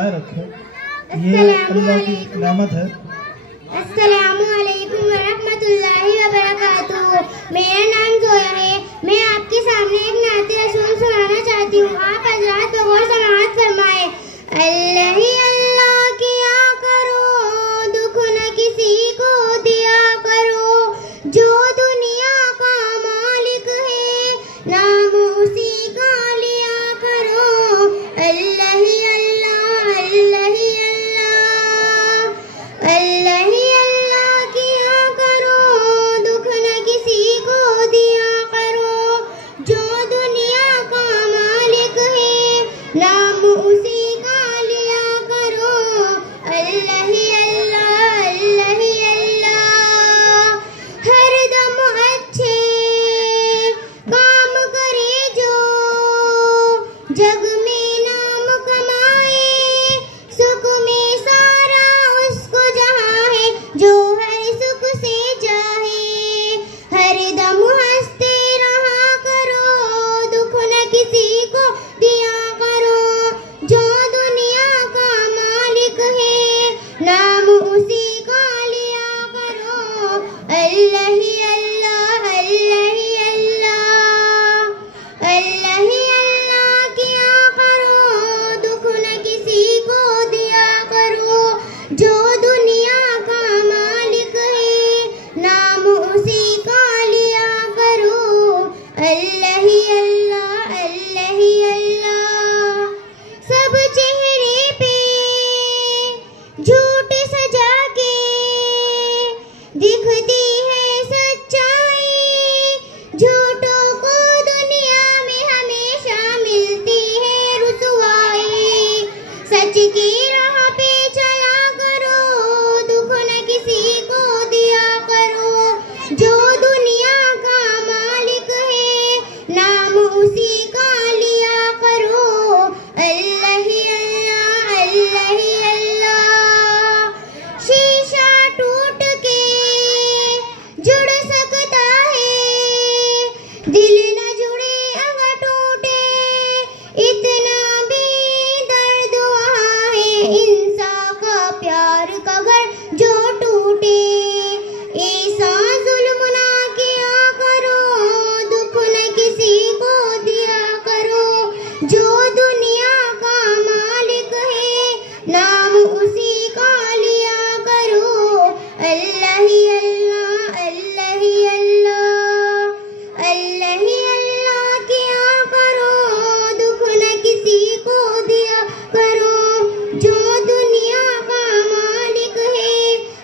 बकाए रखे। ये अल्लाह की नेमत है। अस्सलामुअलैकुम वरहमतुल्लाहि वबरकातुहू। मेरा नाम जोया है। मैं आपके सामने एक नाते रसूल सुनाना चाहती हूँ। आप हज़रात गौर समाअत फरमाए। अल्लाह ही अल्लाह किया करो, दुख न किसी को दिया करो, जो दुनिया का मालिक है नाम उसी का लिया करो। अल्लाह ही अल्लाह, अल्लाह ही अल्लाह, अल्लाह ही अल्लाह किया करो, दुख न किसी को दिया करो, जो दुनिया का मालिक है नाम उसी का लिया करो। अल्लाह ही अल्लाह, अल्लाह ही अल्लाह, हर दम अच्छे काम करे जो, जग में नाम कमाए, सुख में सारा उसको जहाँ है, जो हर सुख से चाहे। हर दम हंसते रहा करो, दुख न किसी को दिया करो, जो दुनिया का मालिक है नाम उसी का लिया करो। अल्लाह ही अल्लाह, अल्लाह ही अल्लाह, अल्लाह ही अल्लाह किया करो, दुख न किसी को दिया करो, जो दुनिया का मालिक है नाम उसी का लिया करो। अल्लाह ही अल्लाह, अल्लाह ही अल्लाह, सब चेहरे पे झूठ सजा के दिखती है सच्चाई, झूठों को दुनिया में हमेशा मिलती है रुसवाई। सच की राह पे चला करो, दुख न किसी को दिया करो, जो दुनिया का मालिक है नाम उसी का लिया करो। अल्लाह ही अल्लाह, अल्लाह ही अल्लाह, शीशा टूट के जुड़ सकता है, दिल न जुड़े अगर टूटे, इतना भी दर्द वहाँ है, इंसान का प्यार का घर जो टूटे। ऐसा जुल्म ना किया करो, दुख न किसी को दिया करो, जो दुनिया का मालिक है नाम उसी का लिया करो। अल्लाह ही अल्लाह, अल्लाह ही अल्लाह, अल्लाह ही अल्लाह किया करो, दुख न किसी को दिया करो, जो दुनिया का मालिक है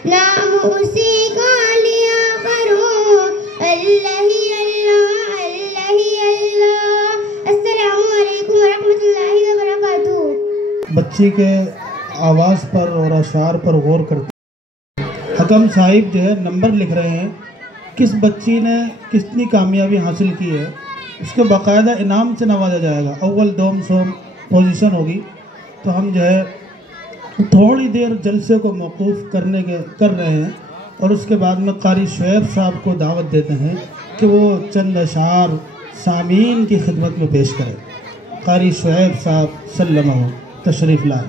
नाम उसी का लिया करो। अल्लाह ही अल्लाह, अल्लाह ही अल्लाह। अस्सलामु अलैकुम वरहमतुल्लाहि वबरकातुहू। बच्ची के आवाज़ पर और अशार पर गौर करते हकम साहिब जो है नंबर लिख रहे हैं, किस बच्ची ने कितनी कामयाबी हासिल की है, उसके बाकायदा इनाम से नवाजा जाएगा। अव्वल दोम सोम पोजीशन होगी। तो हम जो है थोड़ी देर जलसे को मौकूफ़ कर रहे हैं और उसके बाद में कारी शुएब साहब को दावत देते हैं कि वो चंद अशार सामीन की खिदमत में पेश करें। कारी शुएब साहब सल्लल्लाहु तशरीफ़ लाए।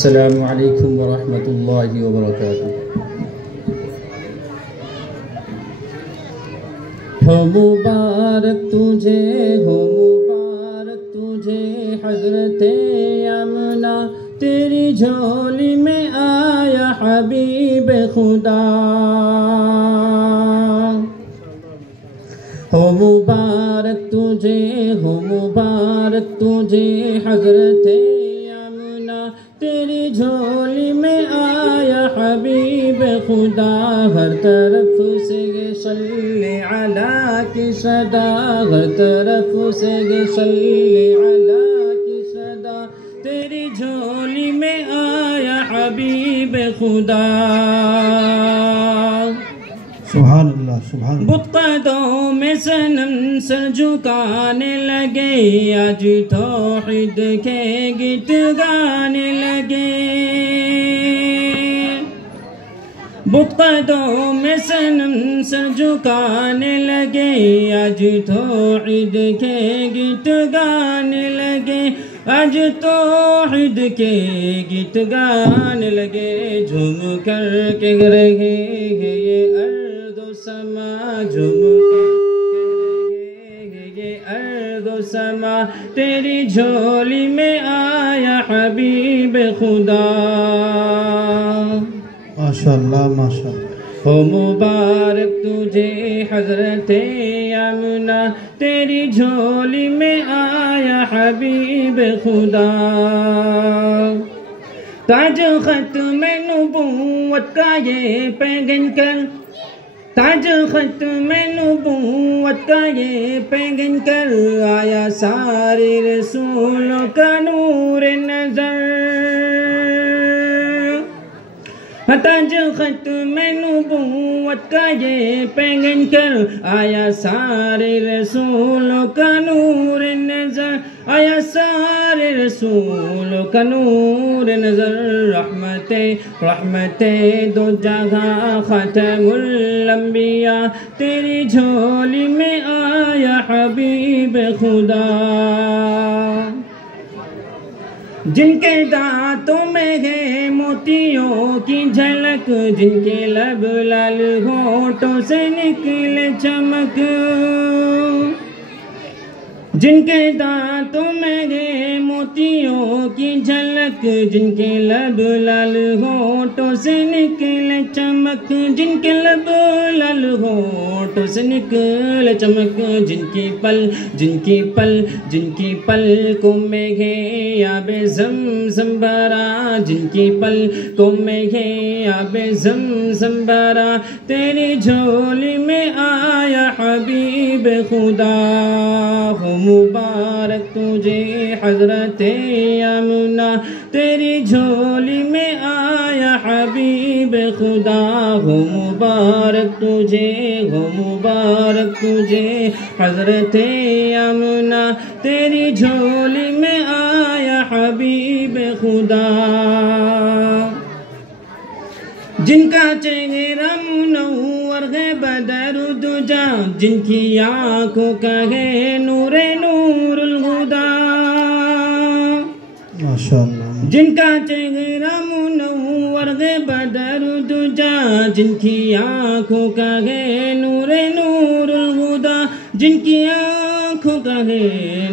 अस्सलामु अलैकुम वरहमतुल्लाहि वबरकातुहू। हो मुबारक तुझे, हो मुबारक तुझे हज़रते अमना, तेरी झोली में आया हबीब खुदा। हो मुबारक तुझे, हो मुबारक तुझे हज़रते अमना, तेरी झोली में आया हबीब खुदा, हर तरफ से ये सल्ले अला की सदा, हर तरफ से ये सल्ले अला की सदा, तेरी झोली में आया हबीब खुदा। सुभान अल्लाह, सुभान अल्लाह। बुतकदों में सनम सर झुकाने लगे, आज तौहीद के गीत गाने लगे। बुतकदों में सनम सर झुकाने लगे, आज तौहीद के गीत गाने लगे, आज तौहीद के गीत गाने लगे। झूम कर के रहे हैं ये अर्दो समा, झूम कर ये अर्दो समा, तेरी झोली में आया हबीब खुदा। माशाअल्लाह, माशाअल्लाह। हो मुबारक तुझे हजरत यमुना, तेरी झोली में आया हबीब खुदा। ताज खत्म नबूवत का ये पैगन कर, ताज खत्म नबूवत का ये पैगन कर, आया सारे रसूलों का नूर नजर। ताज खत्म नबूवत का ये पैगन कर, आया सारे रसूलों का नूर नजर, आया सारे रसूलों का नूर नजर। रहमते रहमते दो जगह खतमुल अंबिया, तेरी झोली में आया हबीब खुदा। जिनके दांतों में है मोतियों की झलक, जिनके लब लाल होठों से निकले चमक, जिनके दांतों में है मोतियों की झलक, जिनके लब लाल होठों से निकले चमक, जिनके लब लाल होठों से निकले चमक, जिनकी पलकों में है आबे ज़मज़म भरा, जिनकी पलकों में है आबे ज़मज़म भरा, तेरी झोली में आया हबीब खुदा। हो मुबारक तुझे हजरत यमुना, तेरी झोली में आया हबीब खुदा। हो मुबारक तुझे, हो मुबारक तुझे हजरत यमुना, तेरी झोली में आया हबीब खुदा। जिनका चेहरा मुनव्वर है बदर दुजा, जिनकी आँखों का है नूरे नूरुल हुदा। माशाअल्लाह। जिनका चेहरा मुनव्वर है बदर दुजा, जिनकी आँखों का है नूरे नूरुल हुदा, जिनकी आँखों का है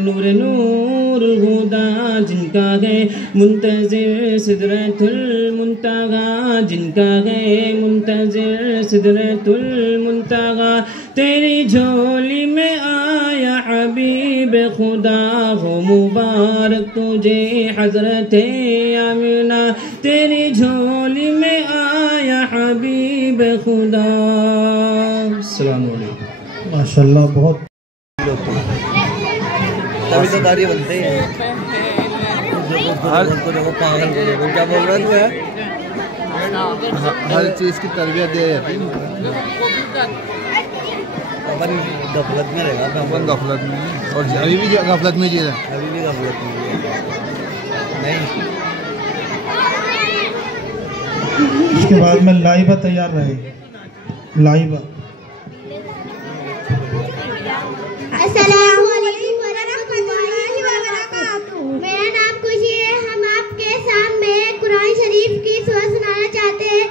नूरे नूरुल हुदा, जिनका है मुंतज़िर सिदरतुल मुंतहा, जिनका है मुंतज़िर सिदरतुल मुंतहा, तेरी झोली में आया हबीब खुदा। हो मुबारक तुझे हजरत यमुना, तेरी झोली में आया हबीब खुदा। अस्सलामु अलैकुम। माशाअल्लाह, बहुत तभी तो कार्य बनते हैं। पागल क्या बोल रहा तू है? हर चीज़ की तरबियत दे जाती है। अपन गफलत में रहेगा, अपन गफलत में, और अभी भी गफलत में जी रहा है, अभी भी गफलत में नहीं। इसके बाद में लाइबा तैयार रहेगी। लाइबा। अस्सलामु अलैकुम वरहमतुल्लाहि वबरकातुहू। मेरा नाम खुशी है। हम आपके सामने कुरान शरीफ की सूरत सुनाना चाहते हैं।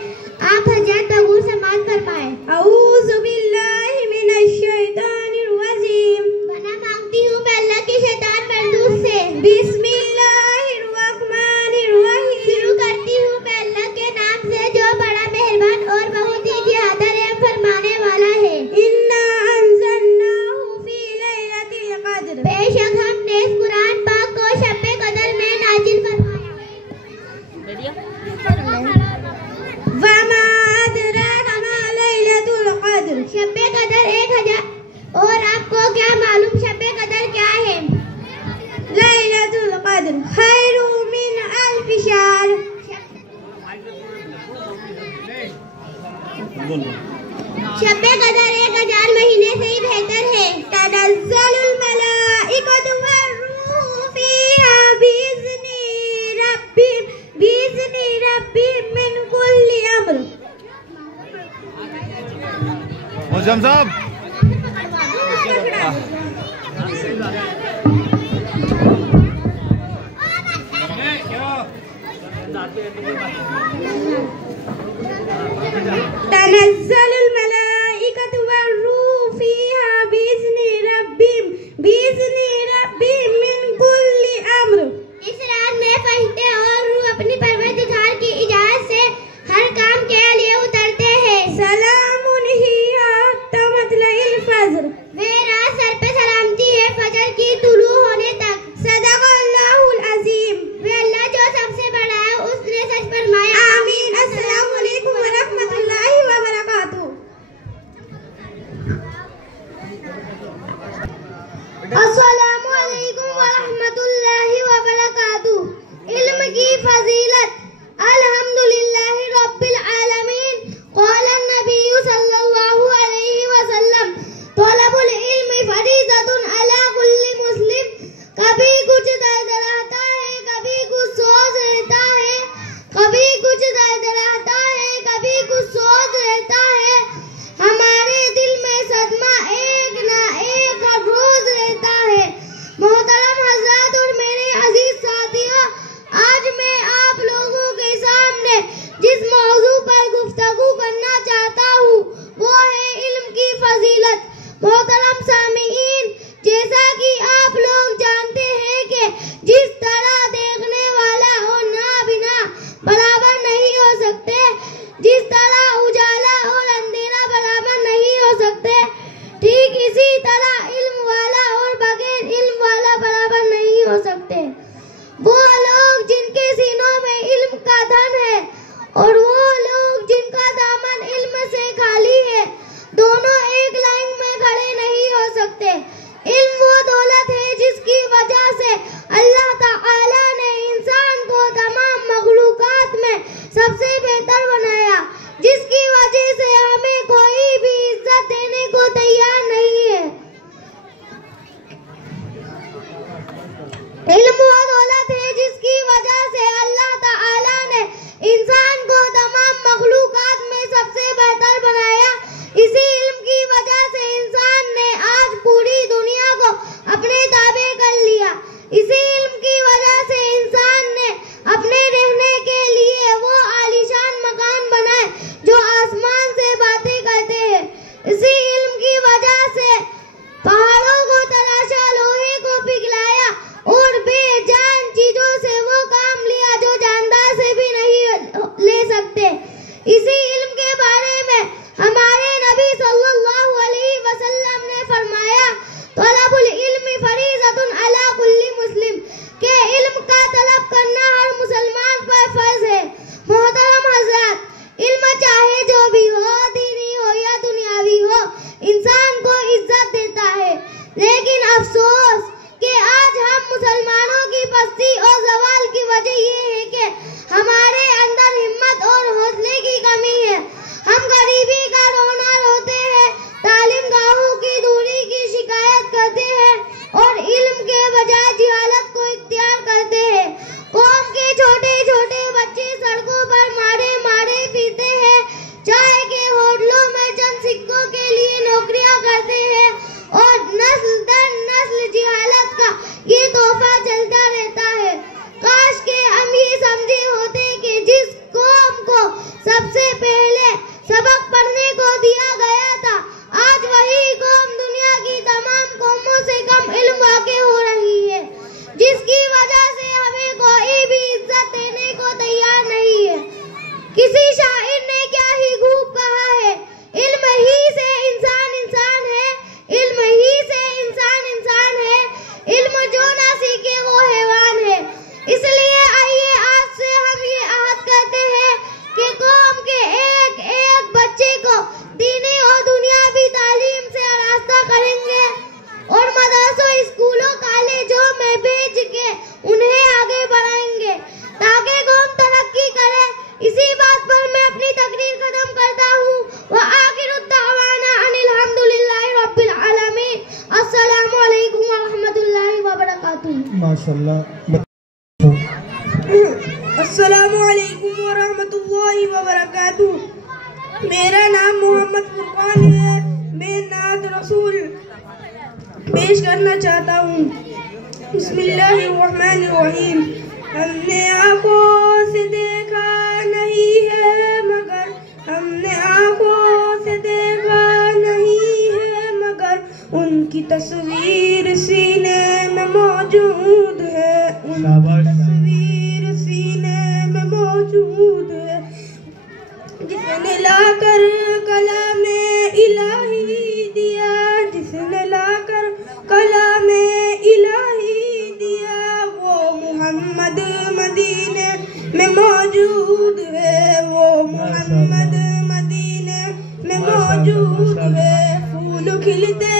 आप हजरत बगूर समाअत फरमाएं। औज़ु बिल्लाहि मिनश शैतानिर रजीम। पनाह मांगती हूँ मैं अल्लाह के शैतान मरदूद से। बिस्मिल्लाहिर रहमानिर रहीम। शुरू करती हूँ मैं अल्लाह के नाम से जो बड़ा मेहरबान और बहुत ही ज्यादा रहम फरमाने वाला है। इन्ना अंज़लनाहु फी लैलतिल क़द्र। बेशक हमने इस कुरान पाक को शब कदर में नाजिल फरमाया है। कद्र खैरु मिन अल्फ शहर। शब-ए कदर 1000 महीने से ही बेहतर है। तनज़्ज़लुल मलाइकतु वर्रूहु फ़ीहा बिइज़्नि रब्बिहिम मिन कुल्लि अम्र। मुअज़्ज़म साहब तनज़्ज़लुल मलाइकतु वर्रूहु फ़ीहा बिइज़्नि रब्बिहिम मिन कुल्लि अम्र। इस रात में फरिश्ते और रूह अपनी परवरदिगार की इजाज़त से हर काम के लिए उतरते हैं। सलामुन हिया हत्ता मतलइल फज्र। वे रात सर पे सलामती है फजर की तुलू होने तक। सदक़ल्लाहुल अज़ीम। वे अल्लाह जो सबसे बड़ा है उसने सच फरमाया। आमीन। अस्सलामु अलैकुम व रहमतुल्लाहि व बरकातुहू। अस्सलामु अलैकुम व रहमतुल्लाहि व बरकातुहू। इल्म की फजीलत। अल्हम्दुलिल्लाहि रब्बिल आलमीन। क़ाल नबी सल्लल्लाहु अलैहि वसल्लम तलबुल इल्मी फरीज़तुन अला कुल्ली मुस्लिम। कभी कुछ दर्द रहता है, कभी कुछ सोच रहता है, कभी कुछ दर्द रहता है, कभी कुछ सोच रहता है। हमारे दिल में सदमा एक ना एक हर रोज रहता है। मोहतरम हज़रात और मेरे अजीज साथियों, आज मैं आप लोगों के सामने जिस मौजू पर गुफ्तगू करना चाहता हूँ वो है इल्म की फजीलत। मोहतरम सामीईन, जैसा कि आप लोग जानते हैं कि जिस तरह देखने वाला और नाबीना बराबर नहीं हो सकते, जिस तरह उजाला और अंधेरा बराबर नहीं हो सकते, ठीक इसी तरह इल्म वाला और बगैर इल्म वाला बराबर नहीं हो सकते। वो लोग जिनके सीनों में इल्म का धन है और वो लोग जिनका दामन इल्म से खाली है, दोनों एक लाइन में खड़े नहीं हो सकते। इल्म वो दौलत है जिसकी वजह से अल्लाह ताला ने इंसान को तमाम मखलूकात में सबसे बेहतर बनाया, जिसकी वजह से हमें कोई भी इज्जत देने को तैयार नहीं है। इल्म वो दौलत है जिसकी वजह से अल्लाह ताला ने इंसान को तमाम मखलूकात में सबसे बेहतर बनाया। इसी इल्म की वजह से इंसान ने आज पूरी दुनिया को अपने ताबे कर लिया। इसी इल्म की वजह से इंसान ने अपने रहने के लिए वो आलीशान मकान बनाए जो आसमान से बातें करते हैं। इसी इल्म की वजह से पहाड़ों को तराशा, लोहे को पिघलाया और बेजान चीजों से वो काम लिया जो जानदार से भी नहीं ले सकते। इसी इल्म के बारे में हमारे नबी सल्लल्लाहु अलैहि वसल्लम ने फरमाया, तलबुल इल्मी फरीज़तुन अला कुल्ली मुस्लिम, के इल्म का तलब करना हर मुसलमान पर फर्ज है। मोहतरम हज़रात, इल्म चाहे जो भी हो, दीनी हो या दुनियावी हो, इंसान को इज्जत देता है। लेकिन अफसोस कि आज हम मुसलमानों की पस्ती और ज़वाल की वजह ये है कि हमारे अंदर हिम्मत और हौसले की कमी है। हम गरीबी का रोना रोते हैं, तालीम गाहों की दूरी की शिकायत करते हैं और इल्म के बजाय जिहालत को इख्तियार करते हैं। कौम के छोटे छोटे बच्चे सड़कों पर मारे मारे फिरते हैं, चाय के होटलों में चंद सिक्कों के लिए नौकरियां करते हैं और नस्ल दर नस्ल जिहालत का ये तोहफा चलता रहता है। काश के हम ये समझे होते कि जिस कौम को सबसे पहले सबक पढ़ने को दिया गया था, आज वही कौम दुनिया की तमाम कौमों से कम इल्म वाक़े हो रही है, जिसकी वजह से हमें कोई भी इज्जत देने को तैयार नहीं है। किसी शायर ने क्या ही खूब कहा है, इल्म ही से इंसान इंसान है, इल्म ही से इंसान इंसान है, इल्म जो ना सीखे वो हैवान है। इसलिए आइए आज से हम ये आहद करते हैं कि कौम के एक एक बच्चे को दीनी और दुनियावी तालीम से आरास्ता करेंगे और मदरसों, स्कूलों, कॉलेजों में भेज के उन्हें वबरकातुहू। माशाल्लाह। अस्सलामु अलैकुम व रहमतुल्लाहि व बरकातुहू। मेरा नाम मोहम्मद फुरकान है। मैं नात रसूल पेश करना चाहता हूँ। बिस्मिल्लाहिर्रहमानिर्रहीम। हमने आँखों से देखा नहीं है मगर, हमने आँखों से देखा नहीं है मगर उनकी तस्वीर सीने में मौजूद है, उनकी तस्वीर सीने में मौजूद है। जिसने लाकर कलामे इलाही दिया, जिसने लाकर कलामे इलाही दिया, वो मोहम्मद मदीने में मौजूद है, वो मोहम्मद मदीने में मौजूद है। फूल खिलते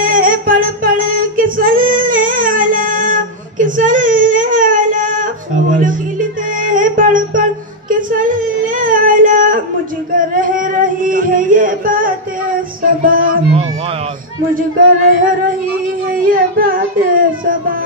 पड़ पड़ के सल्ले अला, के सल्ले अला, फूल खिलते पड़ पड़ के सल्ले अला। मुझको रह रही है ये बातें सबा, मुझको रह रही है ये बातें सबा।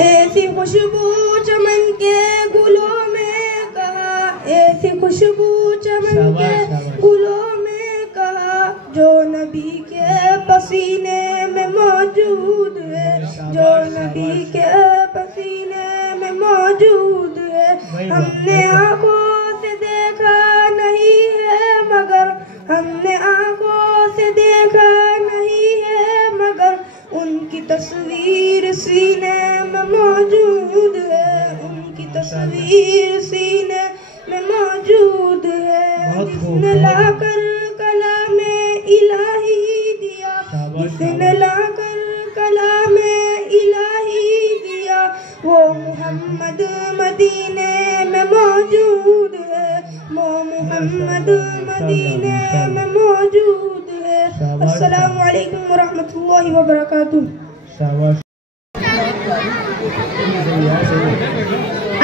ऐसी खुशबू चमन के गुलों में कहा, ऐसी खुशबू चमन के गुलों में कहा, जो नबी के पसीने में मौजूद है, जो नबी के पसीने में मौजूद है। हमने आँखों से देखा नहीं है मगर, हमने आँखों से देखा नहीं है मगर उनकी तस्वीर सीने में मौजूद है, उनकी तस्वीर सीने में मौजूद है। जिसने लाकर कलामे इलाही दिया, जिसने लाकर कलामे इलाही दिया, वो मोहम्मद मदीने में मौजूद है, वो मोहम्मद मदीने में मौजूद है। अस्सलामु अलैकुम व रहमतुल्लाहि व बरकातुहू।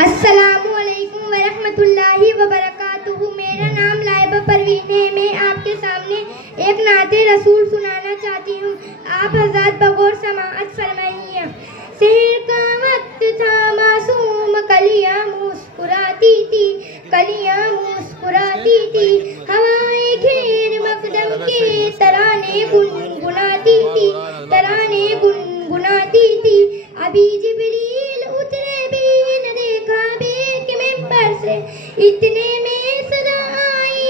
अस्सलामु अलैकुम व रहमतुल्लाहि व बरकातुहू। मेरा नाम लाइबा परवीन है। मैं आपके सामने एक नाते रसूल सुनाना चाहती हूँ। आप हज़रात बगौर समाअत फरमाइए। शहर का वक्त था, मासूम कलियां मुस्कुराती थी, कलियां मुस्कुराती थी। हवाएं घेर मकदम के तराने गुनगुनाती थी, तराने गुनगुनाती थी। अभी जिब्रील उतरे भी न देखा बेक मिंबर से, इतने में सदा आई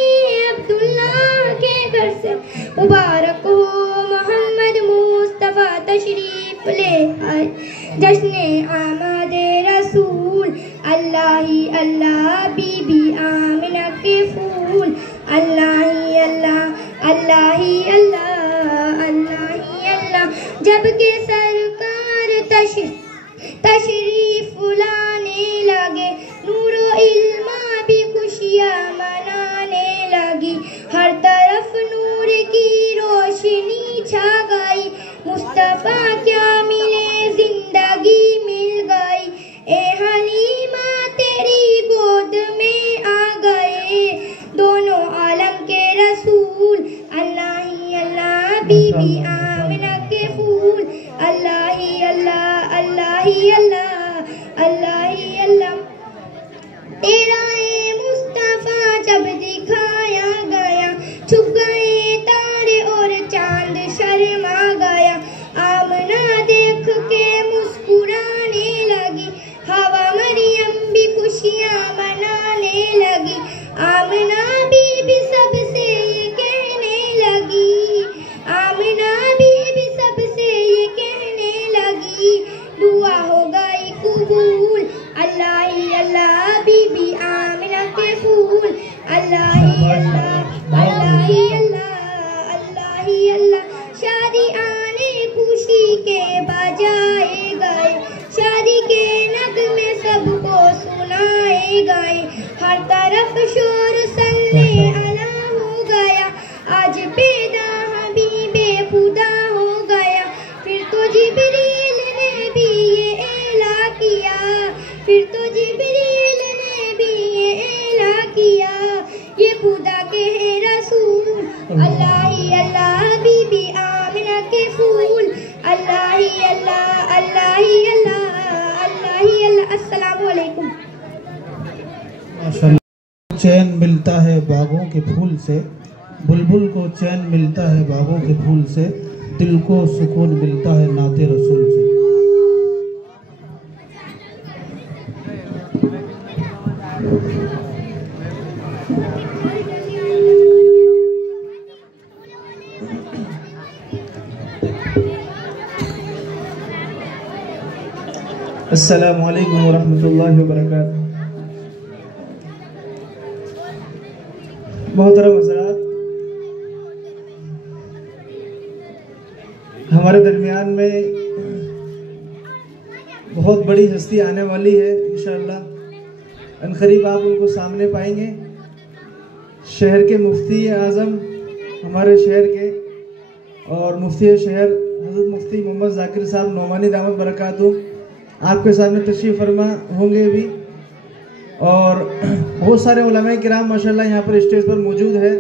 अब्दुल्ला के घर से। मुबारक हो मोहम्मद मुस्तफा तशरीफ ले आए, जश्ने आमदे रसूल। अल्लाह ही अल्लाह बीबी आमिना के फूल। अल्लाह ही अल्लाह, अल्लाह ही अल्लाह, अल्लाह ही अल्लाह। जबकि सरकार तशरीफ लाने लगे, नूरो इल्मा भी खुशियाँ मनाने लगी। हर तरफ नूर की रोशनी छा गई, मुस्तफा क्या मिले जिंदगी मिल गई। ए हलीमा तेरी गोद में आ गए दोनों आलम के रसूल। अल्लाह ही अल्लाह बीबी आमिना के फूल। अल्लाह ही अल्लाह, अल्लाह ही अल्लाह, अल्लाह ही अल्लाह। तेरा ए मुस्तफा जब दिखाया गया, छुप गए तारे और चांद शर्मा गया। आमना देख के मुस्कुराने लगी, हवा मरियम भी खुशियाँ मनाने लगी। आमना बीबी सबसे ये कहने लगी, आमना बीबी सबसे ये कहने लगी, दुआ हो गई कबूल। अल्लाह ही अल्लाह बीबी आमिना के फूल। अल्लाह ही अल्लाह, अल्लाह ही अल्लाह, अल्लाह ही अल्लाह। शादी आने खुशी के बजाए गए, शादी के नगमे सबको सुनाए गए। हर तरफ शोर सल्ले अला हो गया, आज पैदा हबीबे खुदा हो गया। फिर तो जिब्रील ने भी ये ऐला किया, फिर तो जिब्रील ने भी ये ऐला किया, ये खुदा के हैं रसूल। अल्लाह ही अल्लाह बीबी आमिना के फूल। अल्लाह ही अल्लाह, अल्लाह ही अल्लाह, चैन मिलता है बागों के फूल से, बुलबुल को चैन मिलता है बागों के फूल से, दिल को सुकून मिलता है नाते रसूल से। अस्सलामु अलैकुम वरहमतुल्लाहि वबरकातुहू। मोहतरम हज़रात, हमारे दरमियान में बहुत बड़ी हस्ती आने वाली है इंशाअल्लाह। अनकरीब आप उनको सामने पाएंगे। शहर के मुफ्ती आज़म हमारे शहर के और मुफ्ती शहर हज़रत मुफ्ती मोहम्मद ज़ाकिर साहब नौमानी दामत बरकातहू आपके सामने तशरीफ़ फरमा होंगे भी, और बहुत सारे उलमाए किराम माशाल्लाह यहाँ पर स्टेज पर मौजूद है।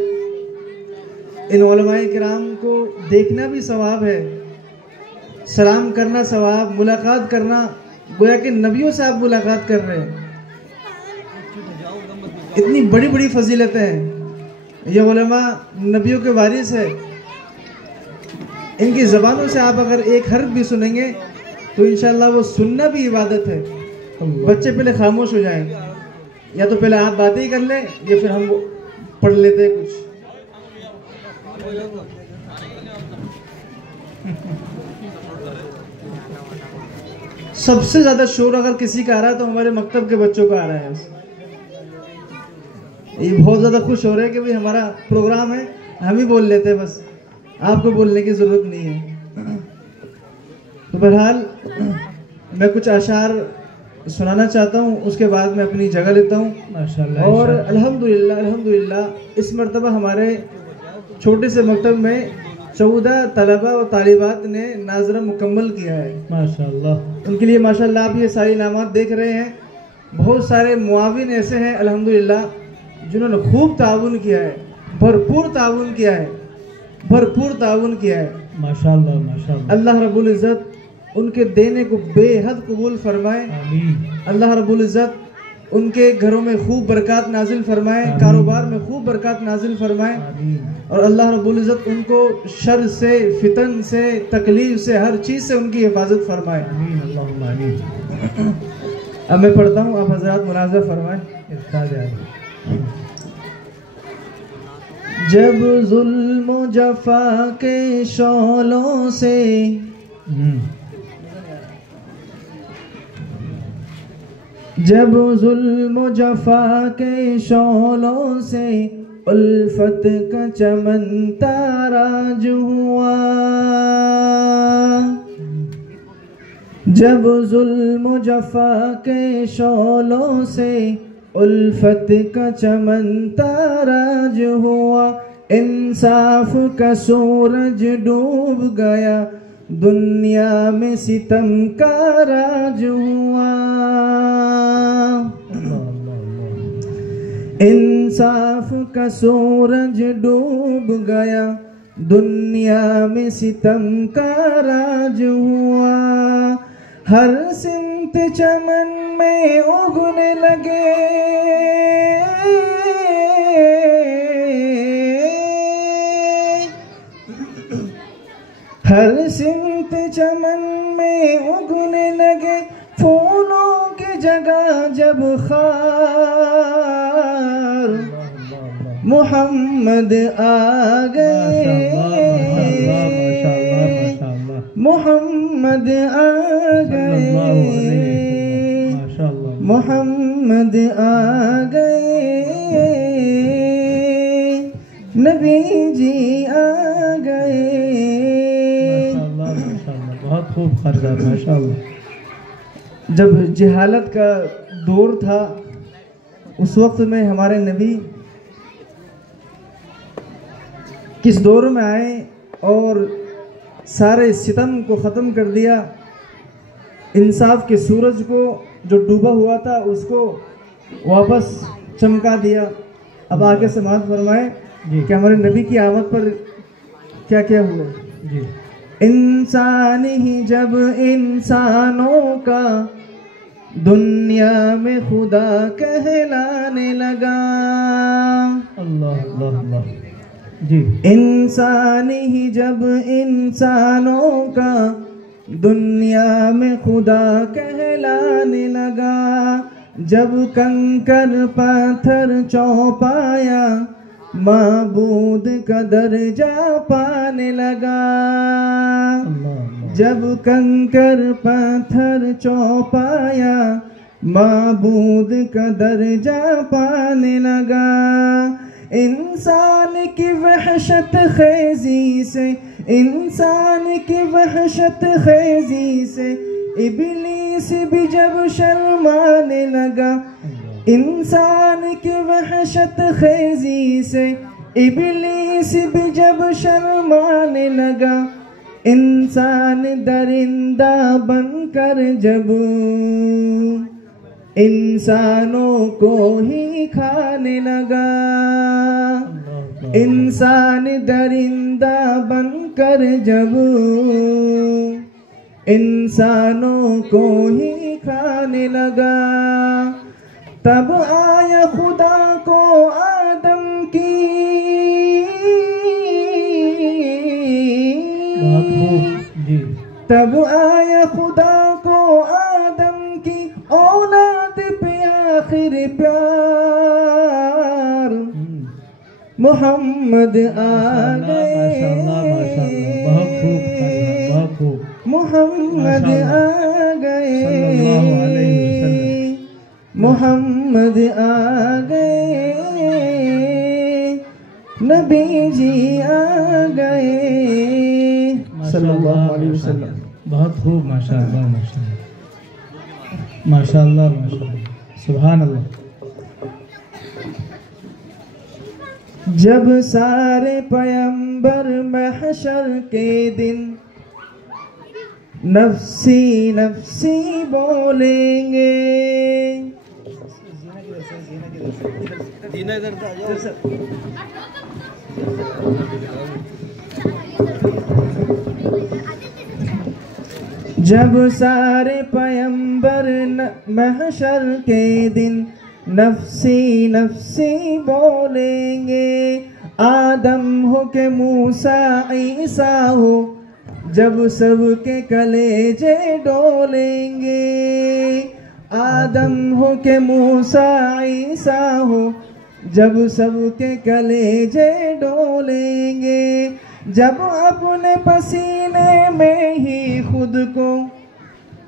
इन उलमाए किराम को देखना भी सवाब है, सलाम करना सवाब, मुलाकात करना, गोया कि नबियों से आप मुलाकात कर रहे हैं। इतनी बड़ी बड़ी फजीलतें हैं। ये उलमा नबियों के वारिस है। इनकी ज़बानों से आप अगर एक हर्फ भी सुनेंगे तो इंशाअल्लाह वो सुनना भी इबादत है। बच्चे पहले खामोश हो जाएं, या तो पहले आप बातें ही कर लें या फिर हम पढ़ लेते हैं कुछ। सबसे ज्यादा शोर अगर किसी का आ रहा है तो हमारे मकतब के बच्चों का आ रहा है। ये बहुत ज्यादा खुश हो रहे हैं कि भाई हमारा प्रोग्राम है, हम ही बोल लेते हैं, बस आपको बोलने की जरूरत नहीं है। तो बहरहाल मैं कुछ अशार सुनाना चाहता हूँ, उसके बाद मैं अपनी जगह लेता हूँ माशाअल्लाह। और अल्हम्दुलिल्लाह अल्हम्दुलिल्लाह इस मरतबा हमारे छोटे से मकतब में 14 तलबा और तालिबात ने नाजरा मुकम्मल किया है माशाअल्लाह। उनके लिए माशाअल्लाह आप ये सारी इनामात देख रहे हैं। बहुत सारे मुआविन ऐसे हैं अल्हम्दुलिल्लाह जिन्होंने खूब ताउन किया है, भरपूर ताउन किया है, भरपूर ताउन किया है माशाअल्लाह माशाअल्लाह। अल्लाह रब्बुल इज़्ज़त उनके देने को बेहद कबूल फरमाए। अल्लाह रब्बुल इज़्ज़त उनके घरों में खूब बरकत नाजिल फरमाए, कारोबार में खूब बरकत नाजिल फरमाए, और अल्लाह रब्बुल इज़्ज़त उनको शर से, फितन से, तकलीफ से, हर चीज़ से उनकी हिफाजत फरमाए। अब मैं पढ़ता हूँ, आप हजरात मुनाज़ा फरमाए। जब जुल्म जफा के शौलों से जब जुल्म जफा के शौलों से उल्फत का चमन ताराज हुआ, जब जुल्म जफा के शौलों से उल्फत का चमन ताराज हुआ, इंसाफ का सूरज डूब गया, दुनिया में सितम का राज हुआ। इंसाफ का सूरज डूब गया, दुनिया में सितम का राज हुआ, हर सिमत चमन में उगने लगे, हर सिमत चमन में उगने लगे, फूलों की जगह जब खार मोहम्मद आ गए, मोहम्मद आ गए, मोहम्मद आ गए, नबी जी आ गए। बहुत खूब खर्चा माशाअल्लाह। जब जहालत का दौर था उस वक्त में हमारे नबी किस दौर में आए और सारे सितम को ख़त्म कर दिया, इंसाफ के सूरज को जो डूबा हुआ था उसको वापस चमका दिया। अब आगे समाअत फरमाए कि हमारे नबी की आमद पर क्या क्या हुआ जी। इंसान ही जब इंसानों का दुनिया में खुदा कहलाने लगा, अल्लाह अल्लाह अल्लाह जी। इंसान ही जब इंसानों का दुनिया में खुदा कहलाने लगा, जब कंकर पत्थर चौपाया माबूद का दर्जा पाने लगा। जब कंकर पत्थर चौपाया माबूद का दर्जा पाने लगा। इंसान की वहशत खेजी से, इंसान की वहशत खेजी से इब्लीस भी जब शर्माने लगा। इंसान की वहशत खेजी से इब्लीस भी जब शर्माने लगा। इंसान दरिंदा बनकर जब इंसानों को ही खाने लगा। इंसान दरिंदा बनकर जब इंसानों को ही खाने लगा। तब आया खुदा को आदम की, तब आया खुदा को आदम की औलाद पे आखिर प्यार। मोहम्मद आ गए, मोहम्मद आ गए, मोहम्मद आ गए, नबी जी आ गए सल्लल्लाहु अलैहि वसल्लम। बहुत खूब, माशाअल्लाह माशाअल्लाह माशाअल्लाह माशाअल्लाह, सुभान अल्लाह। जब सारे पैगंबर महशर के दिन नफ्सी नफ्सी बोलेंगे, जब सारे पैगंबर महशर के दिन नफ्सी नफ्सी बोलेंगे। आदम हो के मूसा ईसा हो जब सबके कलेजे डोलेंगे। आदम हो के मूसा ईसा हो जब सबके कलेजे डोलेंगे। जब अपने पसीने में ही खुद को,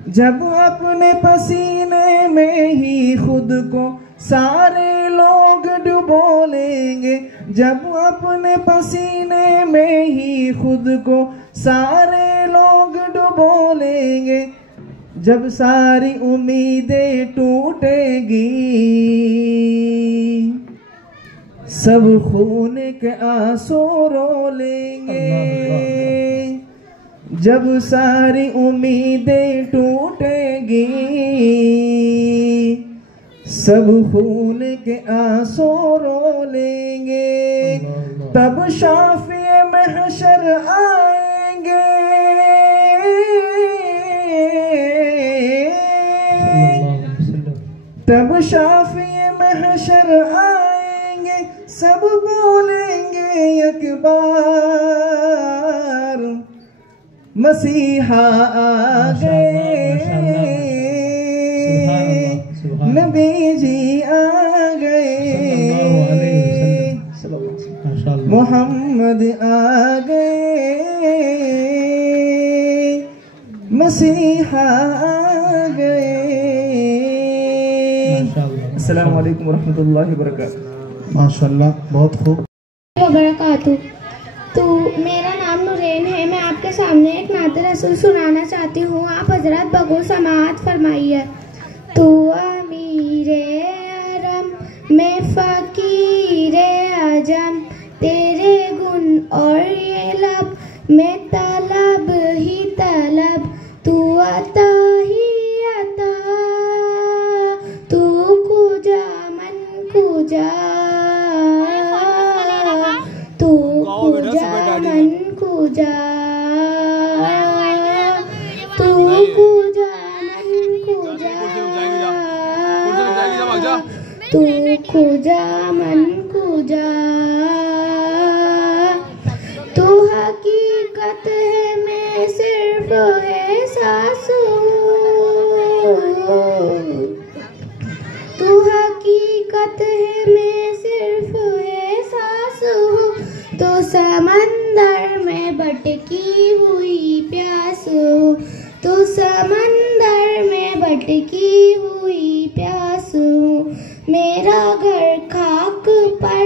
जब अपने पसीने में ही खुद को सारे लोग डुबो लेंगे। जब अपने पसीने में ही खुद को सारे लोग डुबो लेंगे। जब सारी उम्मीदें टूटेगी सब खून के आंसू रो लेंगे। जब सारी उम्मीदें टूटेगी सब खून के आंसू रो लेंगे। तब शाफिए महशर आएंगे, तब शाफिए महशर आएंगे। सब बोलेंगे एक बार मसीहा आ गए, नबी जी आ गए, मोहम्मद आ गए, मसीहा आ गए। अस्सलाम वालेकुम वरहमतुल्लाहि वबरकातुहू। माशाल्लाह, बहुत खूब। वबरकातुहू। तो मेरा नाम नूरैन है। मैं आपके सामने एक नाते रसूल सुनाना चाहती हूँ। आप हजरत बगौर समाअत फरमाइए। तू अमीरे अरम मैं फ़कीरे अजम, तेरे गुण और ये लब मैं तलब ही तलब। तू अता ही अता, तू कुजा मन कुजा, तू कुजा मन कुजा, तू कुजा मन कुजा, तू खुजा मन खुजा, तू हकीकत है मैं सिर्फ एहसास हूँ, तू हकीकत है मैं सिर्फ एहसास हूँ, तो समंदर में भटकी हुई प्यास हूँ, तो समंदर में भटकी हुई प्यास हूँ। मेरा घर खाक पर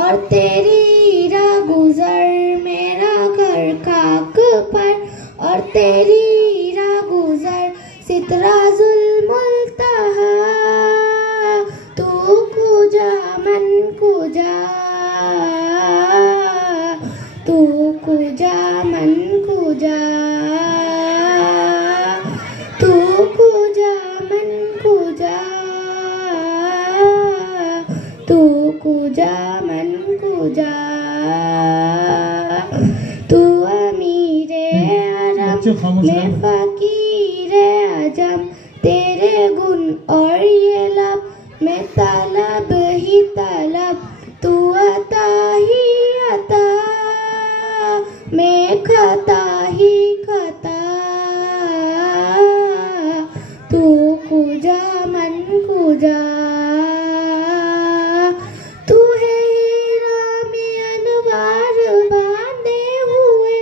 और तेरी राह गुजर, मेरा घर खाक पर और तेरी राह गुजर, सितराजुल मुल्तहा, तू खुजा मन खुजा, तू खुजा मन खुजा, तू खुजा मन खुजा, तू खुजा मन खुजा, तू अमीरे अरब मैं फकीरे अजम, तेरे गुण और ये लब मैं तलब ही तलब, तू अता ही अता मैं खता ही खता, तू खुजा मन खुजा, तू है हीरा में अनवार बांधे हुए,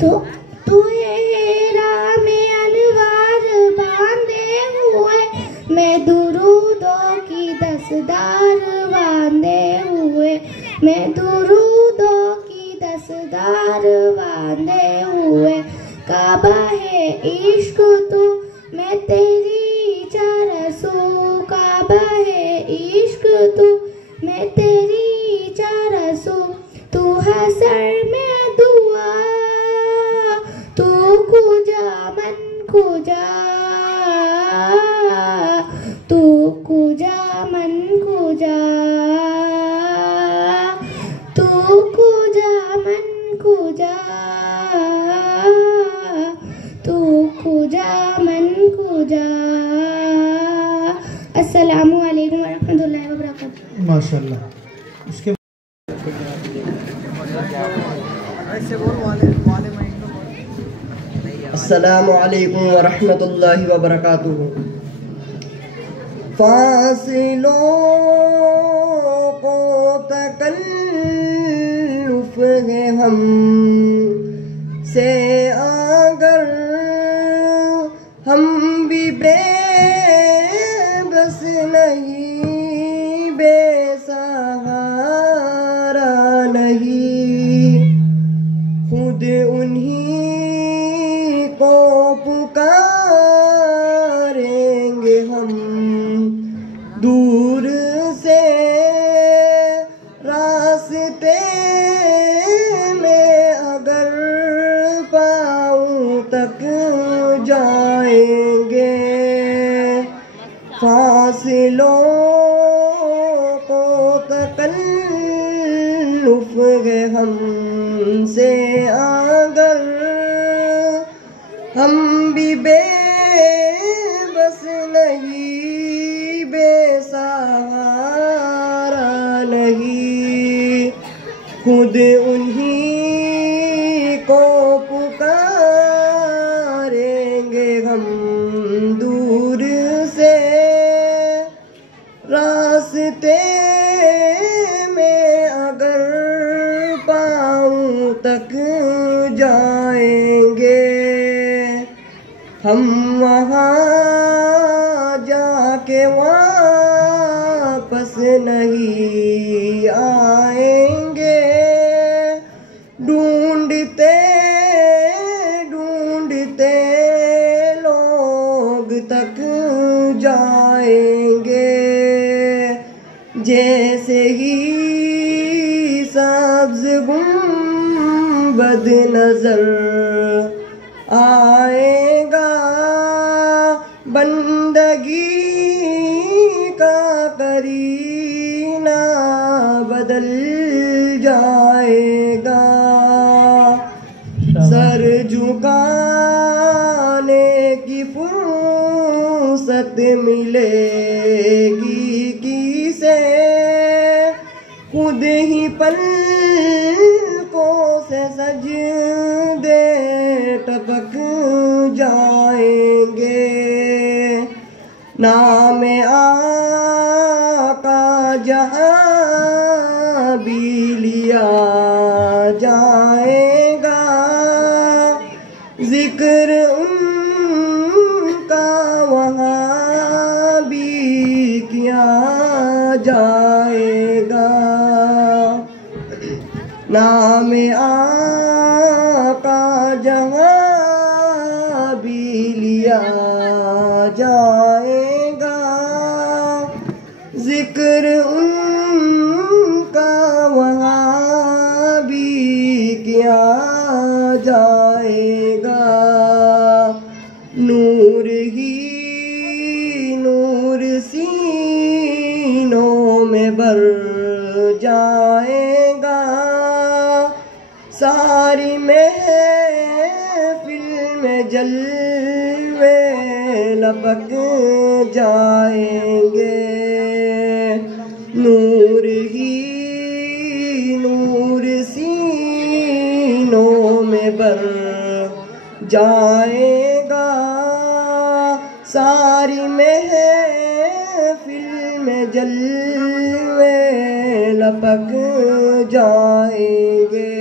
तू है हीरा में अनवार बांधे हुए, मैं दुरूदों की दसदार बांधे हुए, मैं दुरूदों की दसदार बांधे हुए, काबा है इश्क तू मैं तेरी चारसू, काबा है इश्क तू मैं तेरी चारसू, तू हसर में दुआ, तू खुजा मन खुजा, तू खुजा मन खुजा, तू खुजा मन खुजा, तू खुजा मन खुजा। अस्सलामु अलैकुम वरहमतुल्लाहि वबरकातुहू। माशाल्लाह। उसके अस्सलामु अलैकुम वरहमतुल्लाहि वबरकातुहू। फासिलों को तकल्लुफ है हम से अगर हम भी बेबस नहीं, बेसहारा नहीं, खुद उन्हीं को पुकारेंगे हम दूर से रास्ते में अगर पाँव तक जाएंगे। फासिलों को तकल्लुफ है हमसे अगर हम भी बेबस नहीं, बेसहारा नहीं, खुद उन्हीं को पुकारेंगे हम दूर से रास्ते में अगर पाँव तक जाएंगे। हम वहाँ जाके वापस नहीं आएंगे, ढूंढते ढूंढते लोग तक जाएंगे। जैसे ही सब्ज़ गुंबद नजर आएगा, बंदगी का करीना बदल जाएगा। सर झुकाने की फुर्सत इज्जत मिलेगी किसे, खुद ही पलकों से सजदे टपक जाएंगे। नाम आका जहाँ भी लिया जाएगा, जिक्र उनका वहाँ भी किया जाएगा। नाम आका जहाँ भी लिया जाएगा, जिक्र उनका वहाँ भी किया जाएगा। नूर ही नूर सीनों में भर जाएगा, सारी महफिल में जलवे लपक जाएंगे। नूर ही नूर सीनों में भर जाएगा, सारी महफिल में जलवे लपक जाएंगे।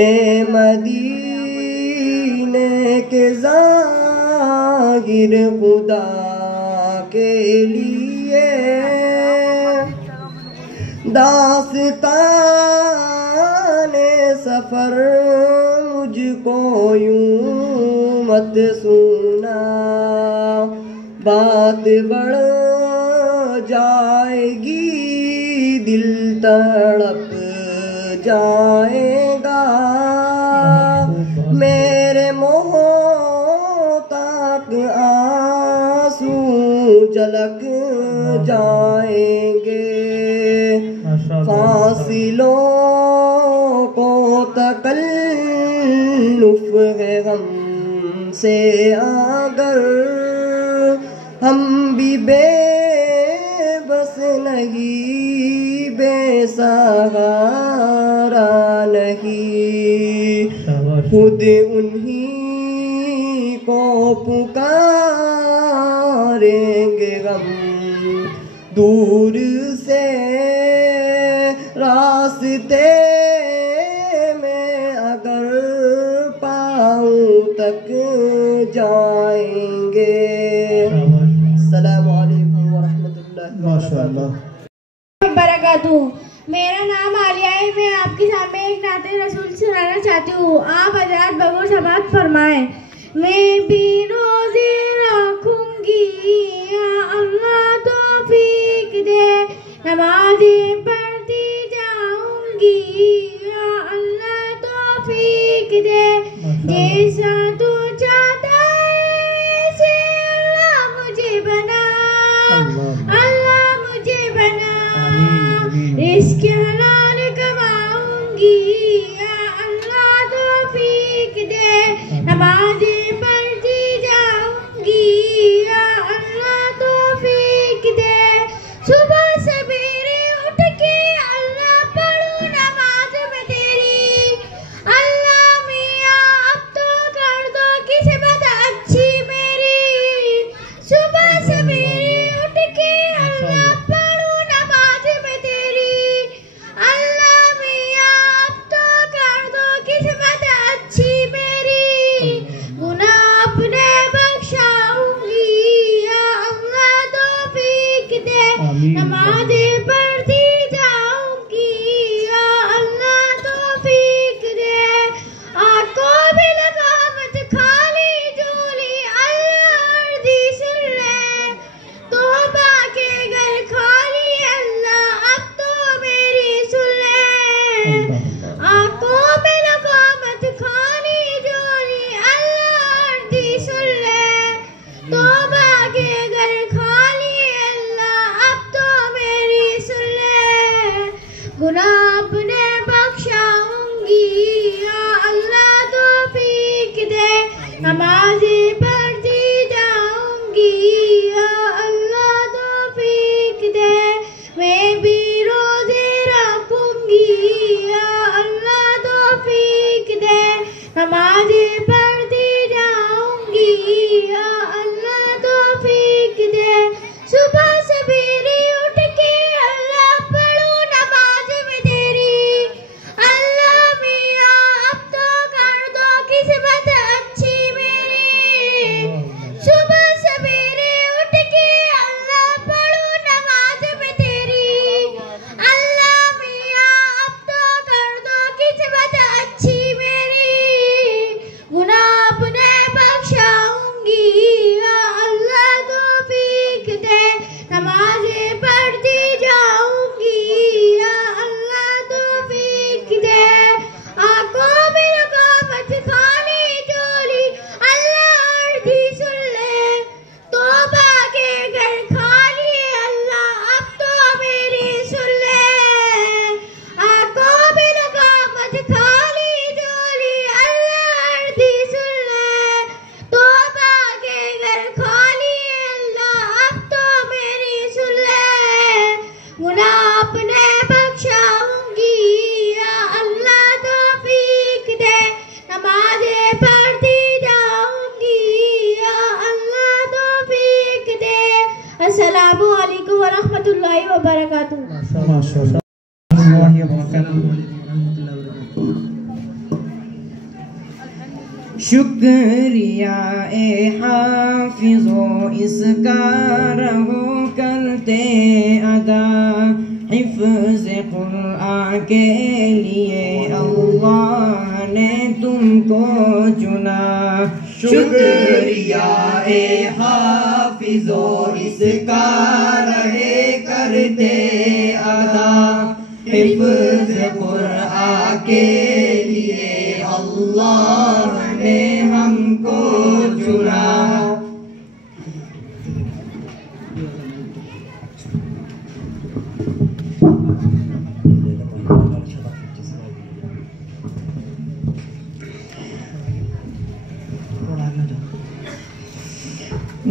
ए मदीने के ज़ाहिर खुदा के लिए दास्ताने सफ़र मुझको यूं मत सुना, बात बढ़ जाएगी दिल तड़प जाएगा। मेरे मोहताक आंसू झलक जाएंगे। फासिलों को तकल्लुफ है हम से अगर, हम भी बेबस नहीं बेसहारा नहीं, खुद उन्हीं को पुकारेंगे हम दूर से, रास्ते में अगर पाँव तक जाएंगे। अस्सलामु अलैकुम व रहमतुल्लाहि व बरकातुहू। मेरा नाम आलिया है। मैं आपके सामने एक नाते रसूल सुनाना चाहती हूँ। आप हज़रात बगौर समाअत फरमाएं। मैं भी रोज़े रखूंगी या अल्लाह तौफीक दे, नमाज़ें पढ़ती जाऊंगी या अल्लाह तौफीक दे, जैसा तू चाहता है ऐसे अल्लाह मुझे बना, अल्लाह मुझे बना। रिज़्क़ हलाल कमाऊंगी या अल्लाह तौफीक दे, नमाज़ें पढ़ती जाऊंगी या अल्लाह तौफीक दे। सुबह सवेरे उठ के अल्लाह पढ़ूं नमाज में तेरी, अल्लाह मियाँ अब तो कर दो किस्मत अच्छी मेरी। सुबह सवेरे उठ के अल्लाह पढ़ूं नमाज में तेरी, अल्लाह मियाँ अब तो कर दो किस्मत अच्छी मेरी। गुनाह अपने बख्शाऊंगी या अल्लाह तौफीक दे, नमाज़ें पढ़ती जाऊंगी या अल्लाह तौफीक दे। आंखों में लगा मत खाली झोली, अल्लाह अर्ज़ी सुन ले, तौबा के घर खाली अल्लाह अब तो मेरी सुन ले। आंखों में लगा मत खाली झोली, अल्लाह अर्ज़ी सुन ले, तौबा के घर खाली अल्लाह अब तो मेरी सुन ले। गुनाह अपने बख्शाऊंगी या अल्लाह तौफीक दे, नमाज़ें पढ़ती जाऊंगी या अल्लाह तौफीक दे। सुबह सवेरे उठ के अल्लाह पढ़ो नमाज में तेरी। अल्लाह मियाँ अब तो कर दो किस्मत अच्छी मेरी। सुबह सवेरे उठ के अल्लाह पढ़ो नमाज में तेरी। अल्लाह मियाँ अब तो कर दो किस्मत अच्छी मेरी। गुनाह अपने बख्शाऊंगी या अल्लाह तौफीक दे। नमाज़ें पढ़ती जाऊंगी या अल्लाह तौफीक दे। आंखों में रकाबत खाली चोली अल्लाह अर्जी सुन ले। तौबा के घर खाली अल्लाह अब तो मेरी सुन ले। आंखों में रकाबत खाली चोली अल्लाह अर्जी सुन ले। तौबा के घर खाली अल्लाह अब तो मेरी सुन ले। गुनाह अपने बख्शाऊंगी या अल्लाह तौफीक दे। नमाज़ें पढ़ती जाऊंगी या अल्लाह तौफीक दे। अस्सलामु अलैकुम व रहमतुल्लाहि व बरकातुहू। शुक्रिया ए हाफिज़ो इसका रहो करते अदा। हिफ्ज़ कुरान के लिए अल्लाह ने तुमको चुना। शुक्रिया ए हाफिज़ो इसका रहे करते अदा। हिफ्ज़ कुरान के लिए अल्लाह ने हमको चुना।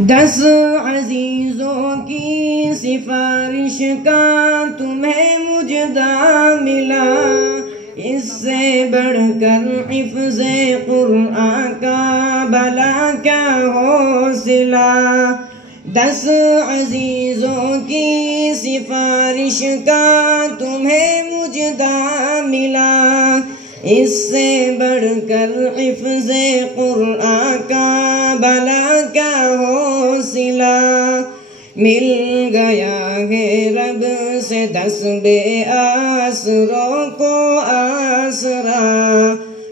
दस अजीजों की सिफारिश का तुम्हें मुजदा मिला। इससे बढ़कर हिफ्ज़े कुरान का भला क्या हौसला। 10 अजीजों की सिफारिश का तुम्हें मुजदा मिला। इससे बढ़कर हिफ्ज़े कुरान का भला क्या हौसला। मिल गया है रब से 10 बेआसरों को आसरा।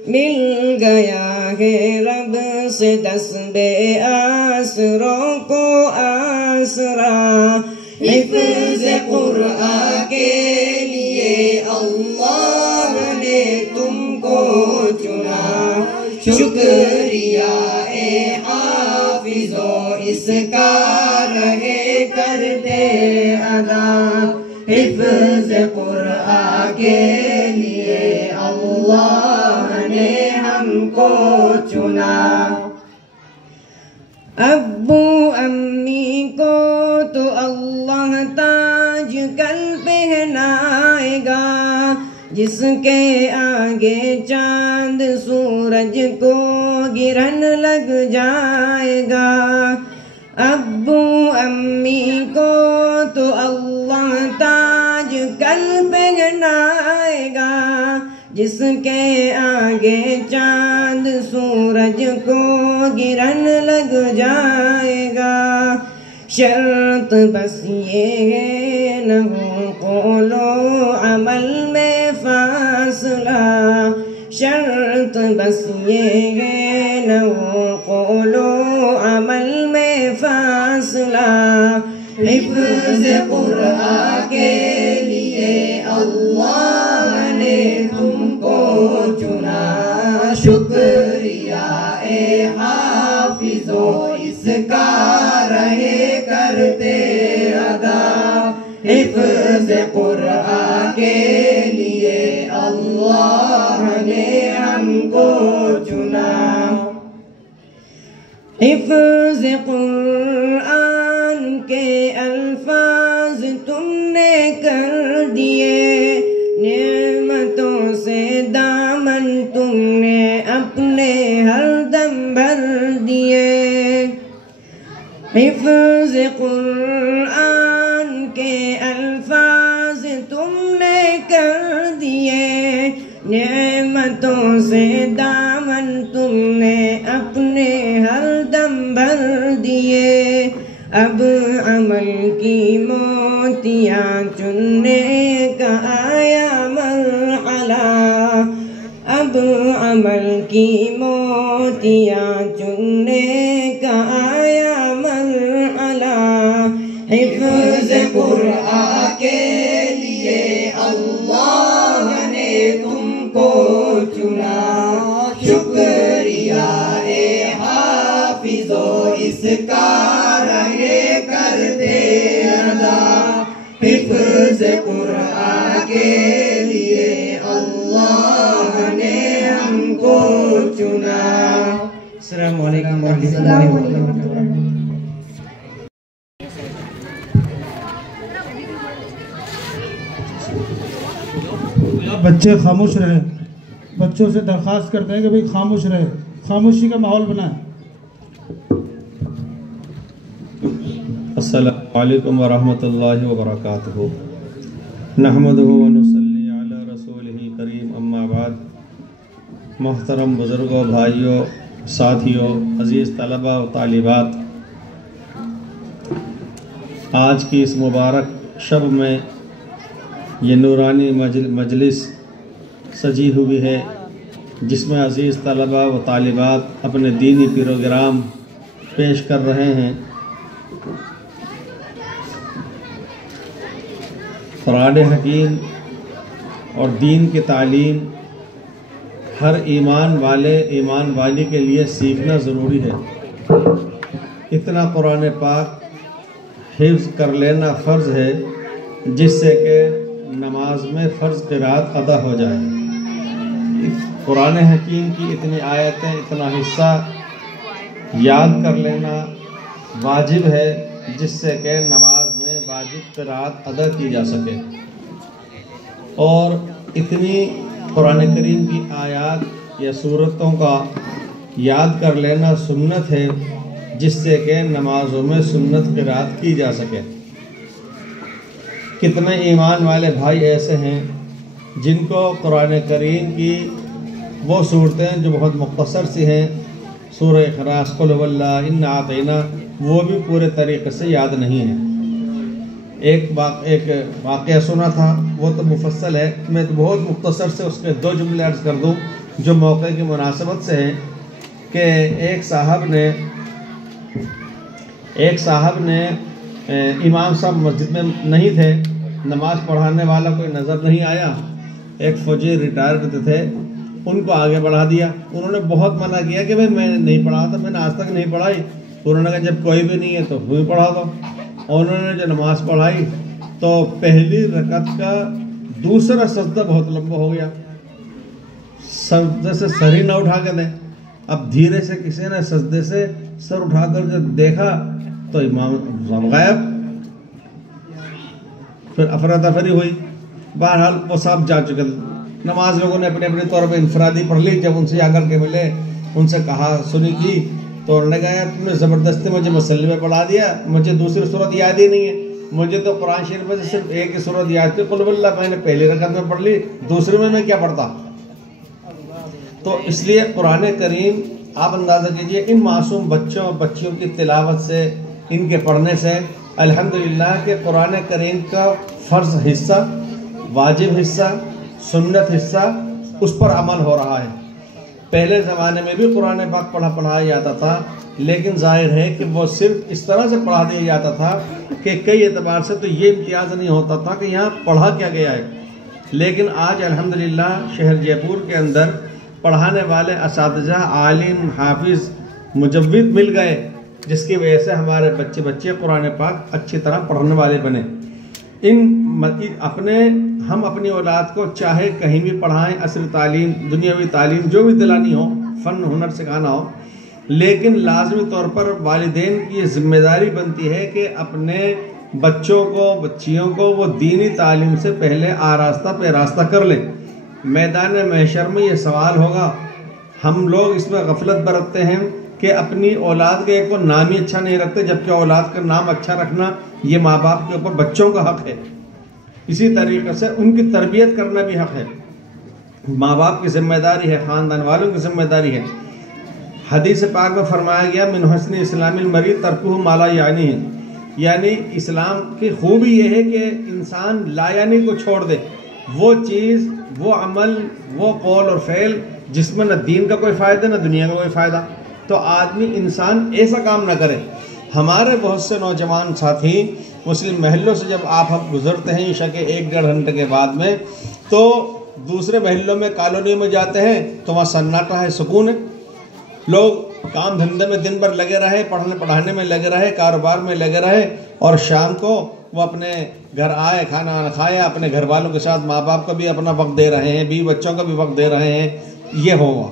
मिल गया है रब से 10 बेआसरों को आसरा। हिफ्ज़े कुरान के लिए अल्लाह ने तुमको चुना। शुक्रिया ए हाफिज़ो इसका रहे करते अदा। हिफ्ज़े कुरान के लिए अल्लाह ने हमको चुना। अब्बू अम्मी को तो अल्लाह ताज कल पहनाएगा। जिसके आगे चांद सूरज को गिरहन लग जाएगा। अब्बू अम्मी को तो अल्लाह ताज कल पहनाएगा। जिसके आगे चांद सूरज को गिरहन लग जाएगा। शर्त बस ये है न हो कौलो अमल में फासला। शर्त बस ये है न हो कौलो अमल में फासला। हिफ्ज़े कुरान के लिए अल्लाह ने तुमको चुना। शुक्रिया ए हाफिज़ो इसका रहे करते अदा। हिफ्ज़े कुरान के लिए अल्लाह ने हमको चुना। हिफ्ज़े कुरान के अल्फाज तुमने कर दिए। नेमतों से दामन तुमने अपने हरदम भर दिए। हिफ्ज़ कुरान के अल्फाज तुमने कर दिए, नेमतों से दामन तुमने अपने हर दम भर दिए। अब अमल की मोतियाँ चुनने का आया मरहला, अब अमल की मोतियाँ चुनने का आया मरहला। हिफ्ज़ कुरान के लिए अल्लाह ने तुमको चुना, शुक्रिया ए हाफिज़ो इसका रहे कर दे अदा। हिफ्ज़ कुरान के लिए अल्लाह ने हमको चुना। अस्सलामु अलैकुम वरहमतुल्लाहि वबरकातुहू। बच्चे खामोश रहे, बच्चों से दरख्वास्त करते हैं कि भाई खामोश रहे, खामोशी का माहौल बनाए। अस्सलामु अलैकुम वरहमतुल्लाहि वबरकातुहू। नहमदुहु व नुसल्ली अला रसूलिही करीम, अम्मा बाद। मोहतरम बुज़ुर्गों, भाइयों, साथियों, अज़ीज़ तलबा व तालिबात, आज की इस मुबारक शब में ये नूरानी मजलिस सजी हुई है, जिसमें अज़ीज़ तलबा व तालिबात अपने दीनी प्रोग्राम पेश कर रहे हैं। क़ुरान हकीम और दीन की तालीम हर ईमान वाले ईमान वाली के लिए सीखना ज़रूरी है। इतना क़ुरान पाक हिफ्ज़ कर लेना फ़र्ज़ है, जिससे कि नमाज में फ़र्ज़ क़िरात अदा हो जाए। क़ुरान हकीम की इतनी आयतें, इतना हिस्सा याद कर लेना वाजिब है, जिससे कि नमाज में वाजिब क़िरात अदा की जा सके। और इतनी क़ुरान करीम की आयत या सूरतों का याद कर लेना सुन्नत है, जिससे कि नमाज़ों में सुन्नत क़िरात की जा सके। कितने ईमान वाले भाई ऐसे हैं जिनको क़ुरान करीम की वो सूरतें जो बहुत मुख्तसर सी हैं, सूरह इखलास, कुल हुवल्लाह, इन्ना आतैना, वो भी पूरे तरीक़े से याद नहीं है। एक वाक़या सुना था, वो तो मुफस्सल है, मैं तो बहुत मुख्तसर से उसके 2 जुमले अर्ज़ कर दूँ जो मौके की मुनासबत से हैं। कि एक साहब ने इमाम साहब मस्जिद में नहीं थे, नमाज़ पढ़ाने वाला कोई नज़र नहीं आया। एक फ़ौजी रिटायर करते थे, उनको आगे बढ़ा दिया। उन्होंने बहुत मना किया कि भाई मैं नहीं पढ़ा था, मैंने आज तक नहीं पढ़ाई। उन्होंने कहा जब कोई भी नहीं है तो भी पढ़ा दो। और उन्होंने जो नमाज़ पढ़ाई तो पहली रकत का दूसरा सजदा बहुत लंबा हो गया, सजदे से सर ही ना उठा कर दें। अब धीरे से किसी ने सजदे से सर उठाकर जब देखा तो इमाम गायब। फिर अफरा तफरी हुई। बहरहाल वो साहब जा चुके थे। नमाज लोगों ने अपने अपने तौर पर इनफरादी पढ़ ली। जब उनसे आकर के मिले, उनसे कहा सुनी की, तो उन्होंने कहा यार तुमने ज़बरदस्ती मुझे मसल्ले में पढ़ा दिया, मुझे दूसरी सूरत याद ही नहीं है। मुझे तो कुरान शरीफ में सिर्फ एक ही सूरत याद थी, कुल हुवल्लाह, मैंने पहली रकत में पढ़ ली, दूसरे में मैं क्या पढ़ता। तो इसलिए कुरान करीम आप अंदाज़ा कीजिए, इन मासूम बच्चियों की तिलावत से, इनके पढ़ने से अल्हम्दुलिल्लाह के कुरान करीम का फ़र्ज़ हिस्सा, वाजिब हिस्सा, सुन्नत हिस्सा, उस पर अमल हो रहा है। पहले ज़माने में भी कुरान पाक पढ़ाया जाता था, लेकिन जाहिर है कि वो सिर्फ इस तरह से पढ़ा दिया जाता था कि कई एतबार से तो ये इम्तियाज़ नहीं होता था कि यहाँ पढ़ा क्या गया है। लेकिन आज अल्हम्दुलिल्लाह शहर जयपुर के अंदर पढ़ाने वाले असातिज़ा, आलिम, हाफिज़, मुजव्विद मिल गए, जिसकी वजह से हमारे बच्चे कुरान पाक अच्छी तरह पढ़ने वाले बने। हम अपनी औलाद को चाहे कहीं भी पढ़ाएं, असली तालीम, दुनियावी तालीम जो भी दिलानी हो, फ़न हुनर सिखाना हो, लेकिन लाजमी तौर पर वालिदैन की जिम्मेदारी बनती है कि अपने बच्चों को, बच्चियों को वो दीनी तालीम से पहले आरास्ता पे रास्ता कर लें। मैदान महशर में ये सवाल होगा, हम लोग इसमें गफलत बरतते हैं कि अपनी औलाद के एक तो नाम ही अच्छा नहीं रखते, जबकि औलाद का नाम अच्छा रखना ये माँ बाप के ऊपर बच्चों का हक है। इसी तरीके से उनकी तरबियत करना भी हक है, माँ बाप की जिम्मेदारी है, ख़ानदान वालों की जिम्मेदारी है। हदीस पाक में फरमाया गया मिन हुस्न इस्लामिल मरी तर्कुहु मा ला यानी है, यानी इस्लाम की खूबी यह है कि इंसान लायानी को छोड़ दे, वो चीज़, वो अमल, वो कौल और फ़ेल जिसमें न दीन का कोई फ़ायदा न दुनिया का कोई फ़ायदा, तो आदमी इंसान ऐसा काम ना करे। हमारे बहुत से नौजवान साथी मुस्लिम महलों से जब आप हम गुजरते हैं ईशा के 1-1.5 घंटे के बाद में, तो दूसरे महलों में कॉलोनी में जाते हैं तो वहाँ सन्नाटा है, सुकून है, लोग काम धंधे में दिन भर लगे रहे, पढ़ाने में लगे रहे, कारोबार में लगे रहे, और शाम को वो अपने घर आए, खाना खाया, अपने घर वालों के साथ माँ बाप का भी अपना वक्त दे रहे हैं, बीवी बच्चों का भी वक्त दे रहे हैं। ये हुआ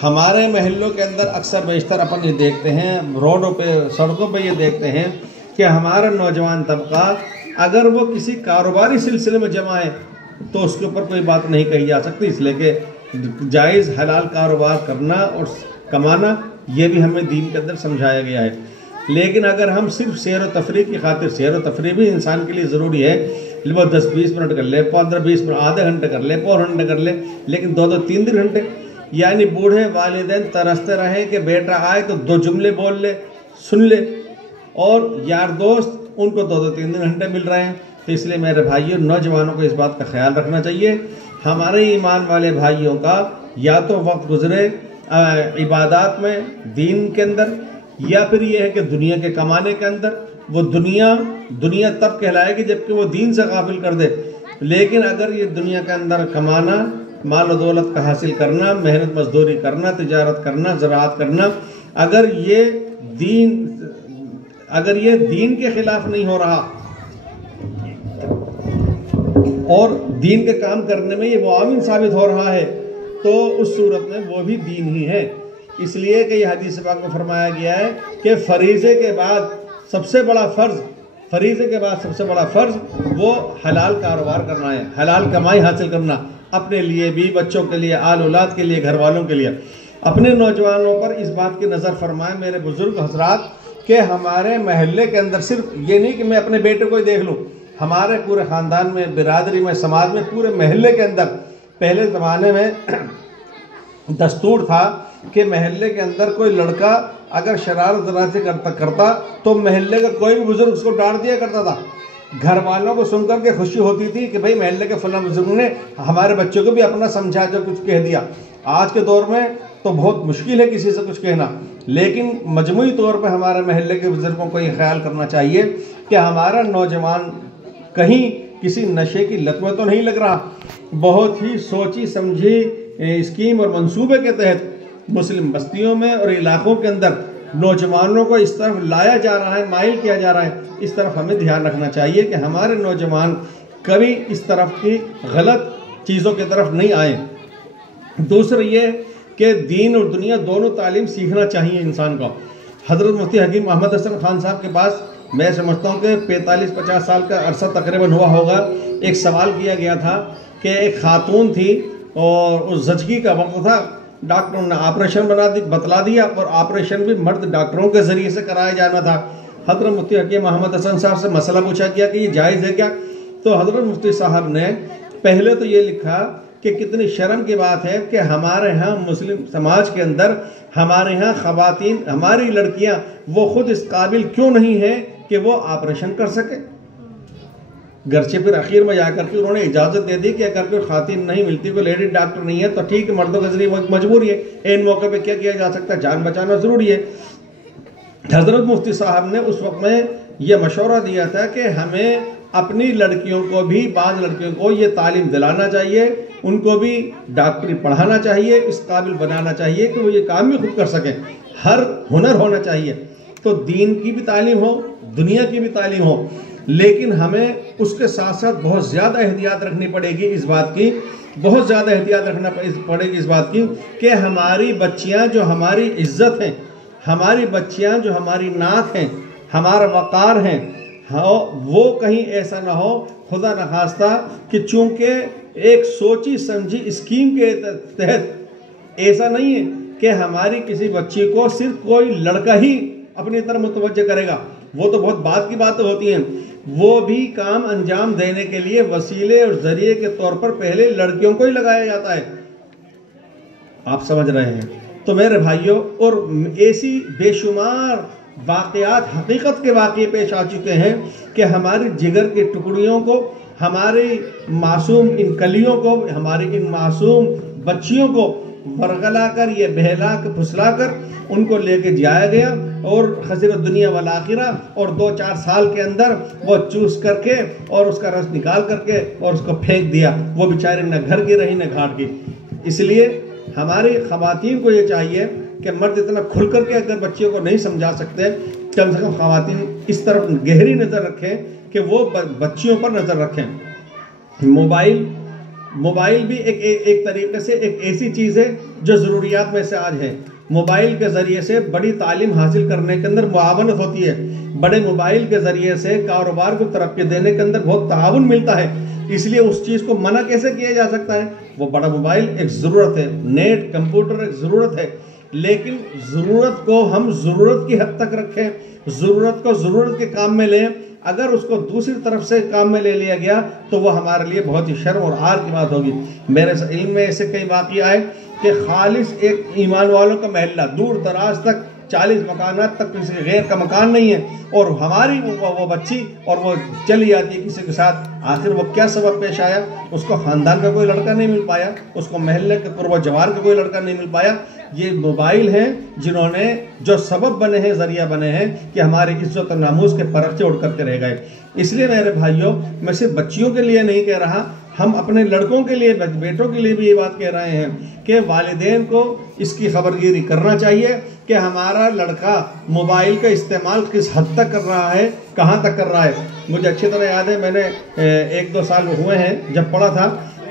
हमारे महलों के अंदर अक्सर बेशतर अपन ये देखते हैं, रोडों पे सड़कों पे ये देखते हैं कि हमारा नौजवान तबका अगर वो किसी कारोबारी सिलसिले में जमा है तो उसके ऊपर कोई बात नहीं कही जा सकती, इसलिए कि जायज़ हलाल कारोबार करना और कमाना ये भी हमें दीन के अंदर समझाया गया है। लेकिन अगर हम सिर्फ सैर व तफरीह की खातिर, सैर व तफरीह भी इंसान के लिए ज़रूरी है, वो 10-20 मिनट कर ले, 15-20 मिनट, आधे घंटे कर ले, पौन घंटे कर ले, लेकिन 2-2, 3-3 घंटे, यानी बूढ़े वालिदैन तरसते रहे कि बेटा आए तो 2 जुमले बोल ले, सुन ले, और यार दोस्त उनको 2-2, 3-3 घंटे मिल रहे हैं। तो इसलिए मेरे भाइयों, नौजवानों को इस बात का ख्याल रखना चाहिए। हमारे ईमान वाले भाइयों का या तो वक्त गुजरे इबादत में, दीन के अंदर, या फिर ये है कि दुनिया के कमाने के अंदर। वो दुनिया तब कहलाएगी जबकि वो दीन से गाफिल कर दे। लेकिन अगर ये दुनिया के अंदर कमाना, माल और दौलत का हासिल करना, मेहनत मजदूरी करना, तिजारत करना, ज़राअत करना, अगर ये दीन के खिलाफ नहीं हो रहा और दीन के काम करने में ये मुआविन साबित हो रहा है, तो उस सूरत में वो भी दीन ही है। इसलिए कि यह हदीस पाक में फरमाया गया है कि फरीज़े के बाद सबसे बड़ा फ़र्ज़ वो हलाल कारोबार करना है, हलाल कमाई हासिल करना, अपने लिए भी, बच्चों के लिए, आल औलाद के लिए, घर वालों के लिए। अपने नौजवानों पर इस बात की नज़र फरमाएं मेरे बुज़ुर्ग हज़रात कि हमारे महल्ले के अंदर सिर्फ ये नहीं कि मैं अपने बेटे को ही देख लूँ, हमारे पूरे ख़ानदान में, बिरादरी में, समाज में, पूरे महल्ले के अंदर पहले ज़माने में दस्तूर था कि महल्ले के अंदर कोई लड़का अगर शरारत ज़रा से करता तो महल्ले का कोई भी बुज़ुर्ग उसको डांट दिया करता था। घर वालों को सुनकर के खुशी होती थी कि भाई महल्ले के फलां बुज़ुर्ग ने हमारे बच्चों को भी अपना समझा, जो कुछ कह दिया। आज के दौर में तो बहुत मुश्किल है किसी से कुछ कहना, लेकिन मजमूई तौर पर हमारे महल्ले के बुज़ुर्गों को ये ख्याल करना चाहिए कि हमारा नौजवान कहीं किसी नशे की लत में तो नहीं लग रहा। बहुत ही सोची समझी स्कीम और मंसूबे के तहत मुस्लिम बस्तियों में और इलाकों के अंदर नौजवानों को इस तरफ लाया जा रहा है, माइल किया जा रहा है। इस तरफ हमें ध्यान रखना चाहिए कि हमारे नौजवान कभी इस तरफ की गलत चीज़ों की तरफ नहीं आए। दूसरा ये कि दीन और दुनिया दोनों तालीम सीखना चाहिए इंसान को। हज़रत मुफ्ती हकीम मोहम्मद हसन खान साहब के पास मैं समझता हूँ कि 45-50 साल का अरसा तकरीबन हुआ होगा, एक सवाल किया गया था कि एक खातून थी और उस ज़चगी का वक्त था, डॉक्टरों ने ऑपरेशन बतला दिया और ऑपरेशन भी मर्द डॉक्टरों के ज़रिए से कराया जाना था। हज़रत मुफ्ती हकीम मोहम्मद हसन साहब से मसला पूछा गया कि ये जायज़ है क्या? तो हज़रत मुफ्ती साहब ने पहले तो ये लिखा कि कितनी शर्म की बात है कि हमारे यहाँ मुस्लिम समाज के अंदर हमारे यहाँ ख़वातीन, हमारी लड़कियाँ वो खुद इस काबिल क्यों नहीं है कि वो ऑपरेशन कर सके। घरचे फिर आखिर में जाकर के उन्होंने इजाज़त दे दी कि अगर कोई खातिन नहीं मिलती, कोई लेडी डॉक्टर नहीं है तो ठीक है, मर्दों के जरिए मजबूरी है, इन मौके पे क्या किया जा सकता है, जान बचाना ज़रूरी है। हज़रत मुफ्ती साहब ने उस वक्त में यह मशवरा दिया था कि हमें अपनी लड़कियों को भी, बाज़ लड़कियों को ये तालीम दिलाना चाहिए, उनको भी डॉक्टरी पढ़ाना चाहिए, इस काबिल बनाना चाहिए कि वो ये काम भी खुद कर सकें। हर हुनर होना चाहिए, तो दीन की भी तालीम हो, दुनिया की भी तालीम हो, लेकिन हमें उसके साथ साथ बहुत ज़्यादा एहतियात रखनी पड़ेगी इस बात की, बहुत ज़्यादा एहतियात रखना पड़ेगी इस बात की कि हमारी बच्चियां जो हमारी इज्जत हैं, हमारी बच्चियां जो हमारी नात हैं, हमारा वक़ार हैं, वो कहीं ऐसा ना हो खुदा न खास्ता कि चूँकि एक सोची समझी स्कीम के तहत, ऐसा नहीं है कि हमारी किसी बच्ची को सिर्फ कोई लड़का ही अपनी तरफ मुतवज्जह करेगा, वो तो बहुत बात की बातें होती हैं। वो भी काम अंजाम देने के लिए वसीले और जरिए के तौर पर पहले लड़कियों को ही लगाया जाता है। आप समझ रहे हैं? तो मेरे भाइयों, और ऐसी बेशुमार वाक़यात, हकीकत के वाक़े पेश आ चुके हैं कि हमारी जिगर की टुकड़ियों को, हमारी मासूम इन कलियों को, हमारी इन मासूम बच्चियों को बरगला कर, ये बहला कर, फुसला कर उनको लेके जाया गया और खसीर दुनिया वाल आखिरा, और 2-4 साल के अंदर वो चूस करके और उसका रस निकाल करके और उसको फेंक दिया। वो बेचारे न घर की रही न घाट की। इसलिए हमारी ख़वातीन को ये चाहिए कि मर्द इतना खुल करके अगर बच्चियों को नहीं समझा सकते, कम से कम ख़वातीन इस तरफ गहरी नज़र रखें कि वो बच्चियों पर नज़र रखें। मोबाइल भी एक तरीके से एक ऐसी चीज़ है जो ज़रूरियात में से आज है। मोबाइल के ज़रिए से बड़ी तालीम हासिल करने के अंदर मुआवनत होती है। बड़े मोबाइल के ज़रिए से कारोबार को तरक्की देने के अंदर बहुत ताउन मिलता है। इसलिए उस चीज़ को मना कैसे किया जा सकता है? वो बड़ा मोबाइल एक ज़रूरत है, नेट कंप्यूटर एक ज़रूरत है, लेकिन ज़रूरत को हम ज़रूरत की हद तक रखें, ज़रूरत को ज़रूरत के काम में लें। अगर उसको दूसरी तरफ से काम में ले लिया गया तो वह हमारे लिए बहुत ही शर्म और आर की बात होगी। मेरे इल्म में ऐसे कई वाक़े आए कि खालिस एक ईमान वालों का महल्ला, दूर दराज तक 40 मकानात तक किसी गैर का मकान नहीं है, और हमारी वो बच्ची और वो चली जाती है किसी के साथ। आखिर वो क्या सबब पेश आया? उसको ख़ानदान का कोई लड़का नहीं मिल पाया, उसको महल्ले के पूर्व जवार का कोई लड़का नहीं मिल पाया। ये मोबाइल हैं जिन्होंने जो सबब बने हैं, ज़रिया बने हैं कि हमारे इज्जत और नामूस के परचे उड़ करके रह गए। इसलिए मेरे भाइयों, मैं सिर्फ बच्चियों के लिए नहीं कह रहा, हम अपने लड़कों के लिए, बेटों के लिए भी ये बात कह रहे हैं कि वालिदैन को इसकी खबरगिरी करना चाहिए कि हमारा लड़का मोबाइल का इस्तेमाल किस हद तक कर रहा है, कहाँ तक कर रहा है। मुझे अच्छी तरह याद है, मैंने 1-2 साल हुए हैं जब पढ़ा था,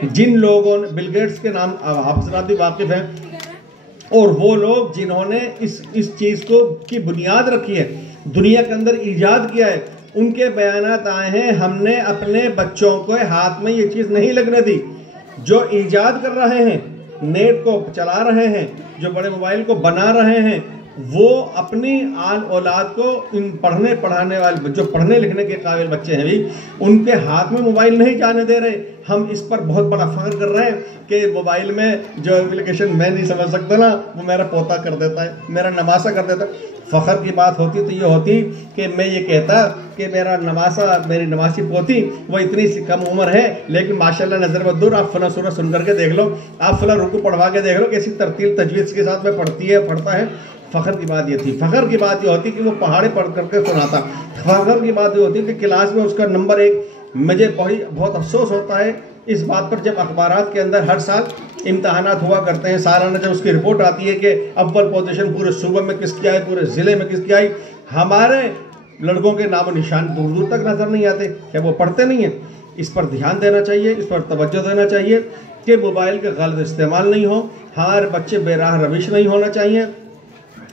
जिन लोगों ने, बिल गेट्स के नाम आप हज़रात भी वाकिफ़ हैं, और वो लोग जिन्होंने इस चीज़ को की बुनियाद रखी है, दुनिया के अंदर ईजाद किया है, उनके बयानात आए हैं, हमने अपने बच्चों को हाथ में ये चीज़ नहीं लगने दी। जो ईजाद कर रहे हैं, नेट को चला रहे हैं, जो बड़े मोबाइल को बना रहे हैं, वो अपनी आल औलाद को, इन पढ़ने पढ़ाने वाले जो पढ़ने लिखने के काबिल बच्चे हैं भी, उनके हाथ में मोबाइल नहीं जाने दे रहे। हम इस पर बहुत बड़ा फ़ख्र कर रहे हैं कि मोबाइल में जो एप्लीकेशन मैं नहीं समझ सकता ना, वो मेरा पोता कर देता है, मेरा नमासा कर देता है। फ़ख्र की बात होती तो ये होती कि मैं ये कहता कि मेरा नमासा, मेरी नमासी पोती, वो इतनी सी कम उम्र है, लेकिन माशाल्लाह नज़र बदूर, आप फला सूरत सुन करके देख लो, आप फला रुकू पढ़वा के देख लो, कैसी तरतील तजवीज़ के साथ में पढ़ता है। फ़ख्र की बात ये थी। फ़ख्र की बात ये होती कि वो पहाड़े पढ़ करके सुनाता। फ़ख्र की बात ये होती कि क्लास में उसका नंबर 1। मुझे बहुत अफसोस होता है इस बात पर, जब अखबारात के अंदर हर साल इम्तहानात हुआ करते हैं, सालाना जब उसकी रिपोर्ट आती है कि अव्वल पोजीशन पूरे सूबे में किसकी आई, पूरे ज़िले में किसकी आई, हमारे लड़कों के नामो निशान दूर दूर तक नज़र नहीं आते। क्या वो पढ़ते नहीं हैं? इस पर ध्यान देना चाहिए, इस पर तवज्जो देना चाहिए कि मोबाइल का गलत इस्तेमाल नहीं हो, हमारे बच्चे बेराह रविश नहीं होना चाहिए,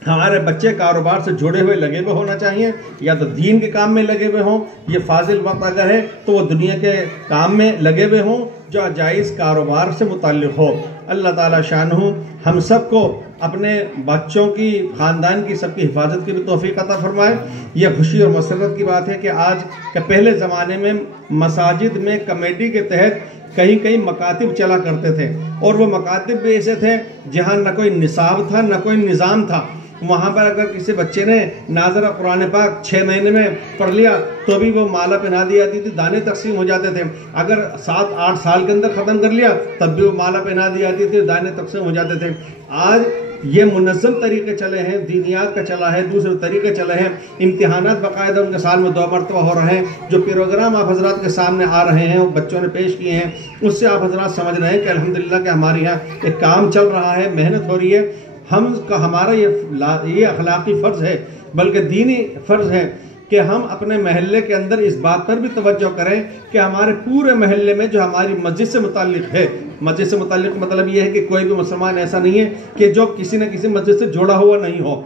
हमारे बच्चे कारोबार से जुड़े हुए लगे हुए होना चाहिए, या तो दीन के काम में लगे हुए हों, ये फाजिल वक्त अगर है तो वो दुनिया के काम में लगे हुए हों जो जायज़ कारोबार से मुताल्लिक़ हो। अल्लाह ताला शानहू हम सब को अपने बच्चों की, ख़ानदान की, सबकी हिफाजत की भी तौफ़ीक़ अता फ़रमाए। ये खुशी और मसरत की बात है कि आज के पहले ज़माने में मसाजिद में कमेटी के तहत कहीं मकातिब चला करते थे, और वो मकातिब भी ऐसे थे जहाँ न कोई निसाब था न कोई निज़ाम था। वहाँ पर अगर किसी बच्चे ने नाज़रा कुरान पाक 6 महीने में पढ़ लिया तो भी वो माला पहना दी जाती थी, दाने तकसीम हो जाते थे। अगर 7-8 साल के अंदर ख़त्म कर लिया तब भी वो माला पहना दी जाती थी, दाने तकसीम हो जाते थे। आज ये मुनज़्ज़म तरीके चले हैं, दीनियात का चला है, दूसरे तरीके चले हैं, इम्तिहानात बाकायदा उनके साल में 2 मरतबा हो रहे हैं। जो प्रोग्राम आप हज़रात के सामने आ रहे हैं, वो बच्चों ने पेश किए हैं, उससे आप हज़रात समझ रहे हैं कि अल्हम्दुलिल्लाह कि हमारे यहाँ एक काम चल रहा है, मेहनत हो रही है। हमारा ये अखलाकी फ़र्ज़ है, बल्कि दीनी फ़र्ज़ है कि हम अपने महल्ले के अंदर इस बात पर भी तवज्जो करें कि हमारे पूरे महल्ले में जो हमारी मस्जिद से मुताल्लिक़ है, मस्जिद से मुताल्लिक़ मतलब ये है कि कोई भी मुसलमान ऐसा नहीं है कि जो किसी न किसी मस्जिद से जुड़ा हुआ नहीं हो,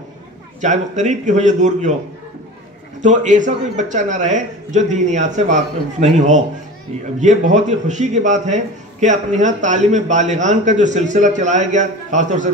चाहे वो करीब की हो या दूर की हो। तो ऐसा कोई बच्चा ना रहे जो दीनियात से वाकिफ़ नहीं हो। ये बहुत ही खुशी की बात है कि अपने यहाँ तालीम बालिगान का जो सिलसिला चलाया गया, खासतौर से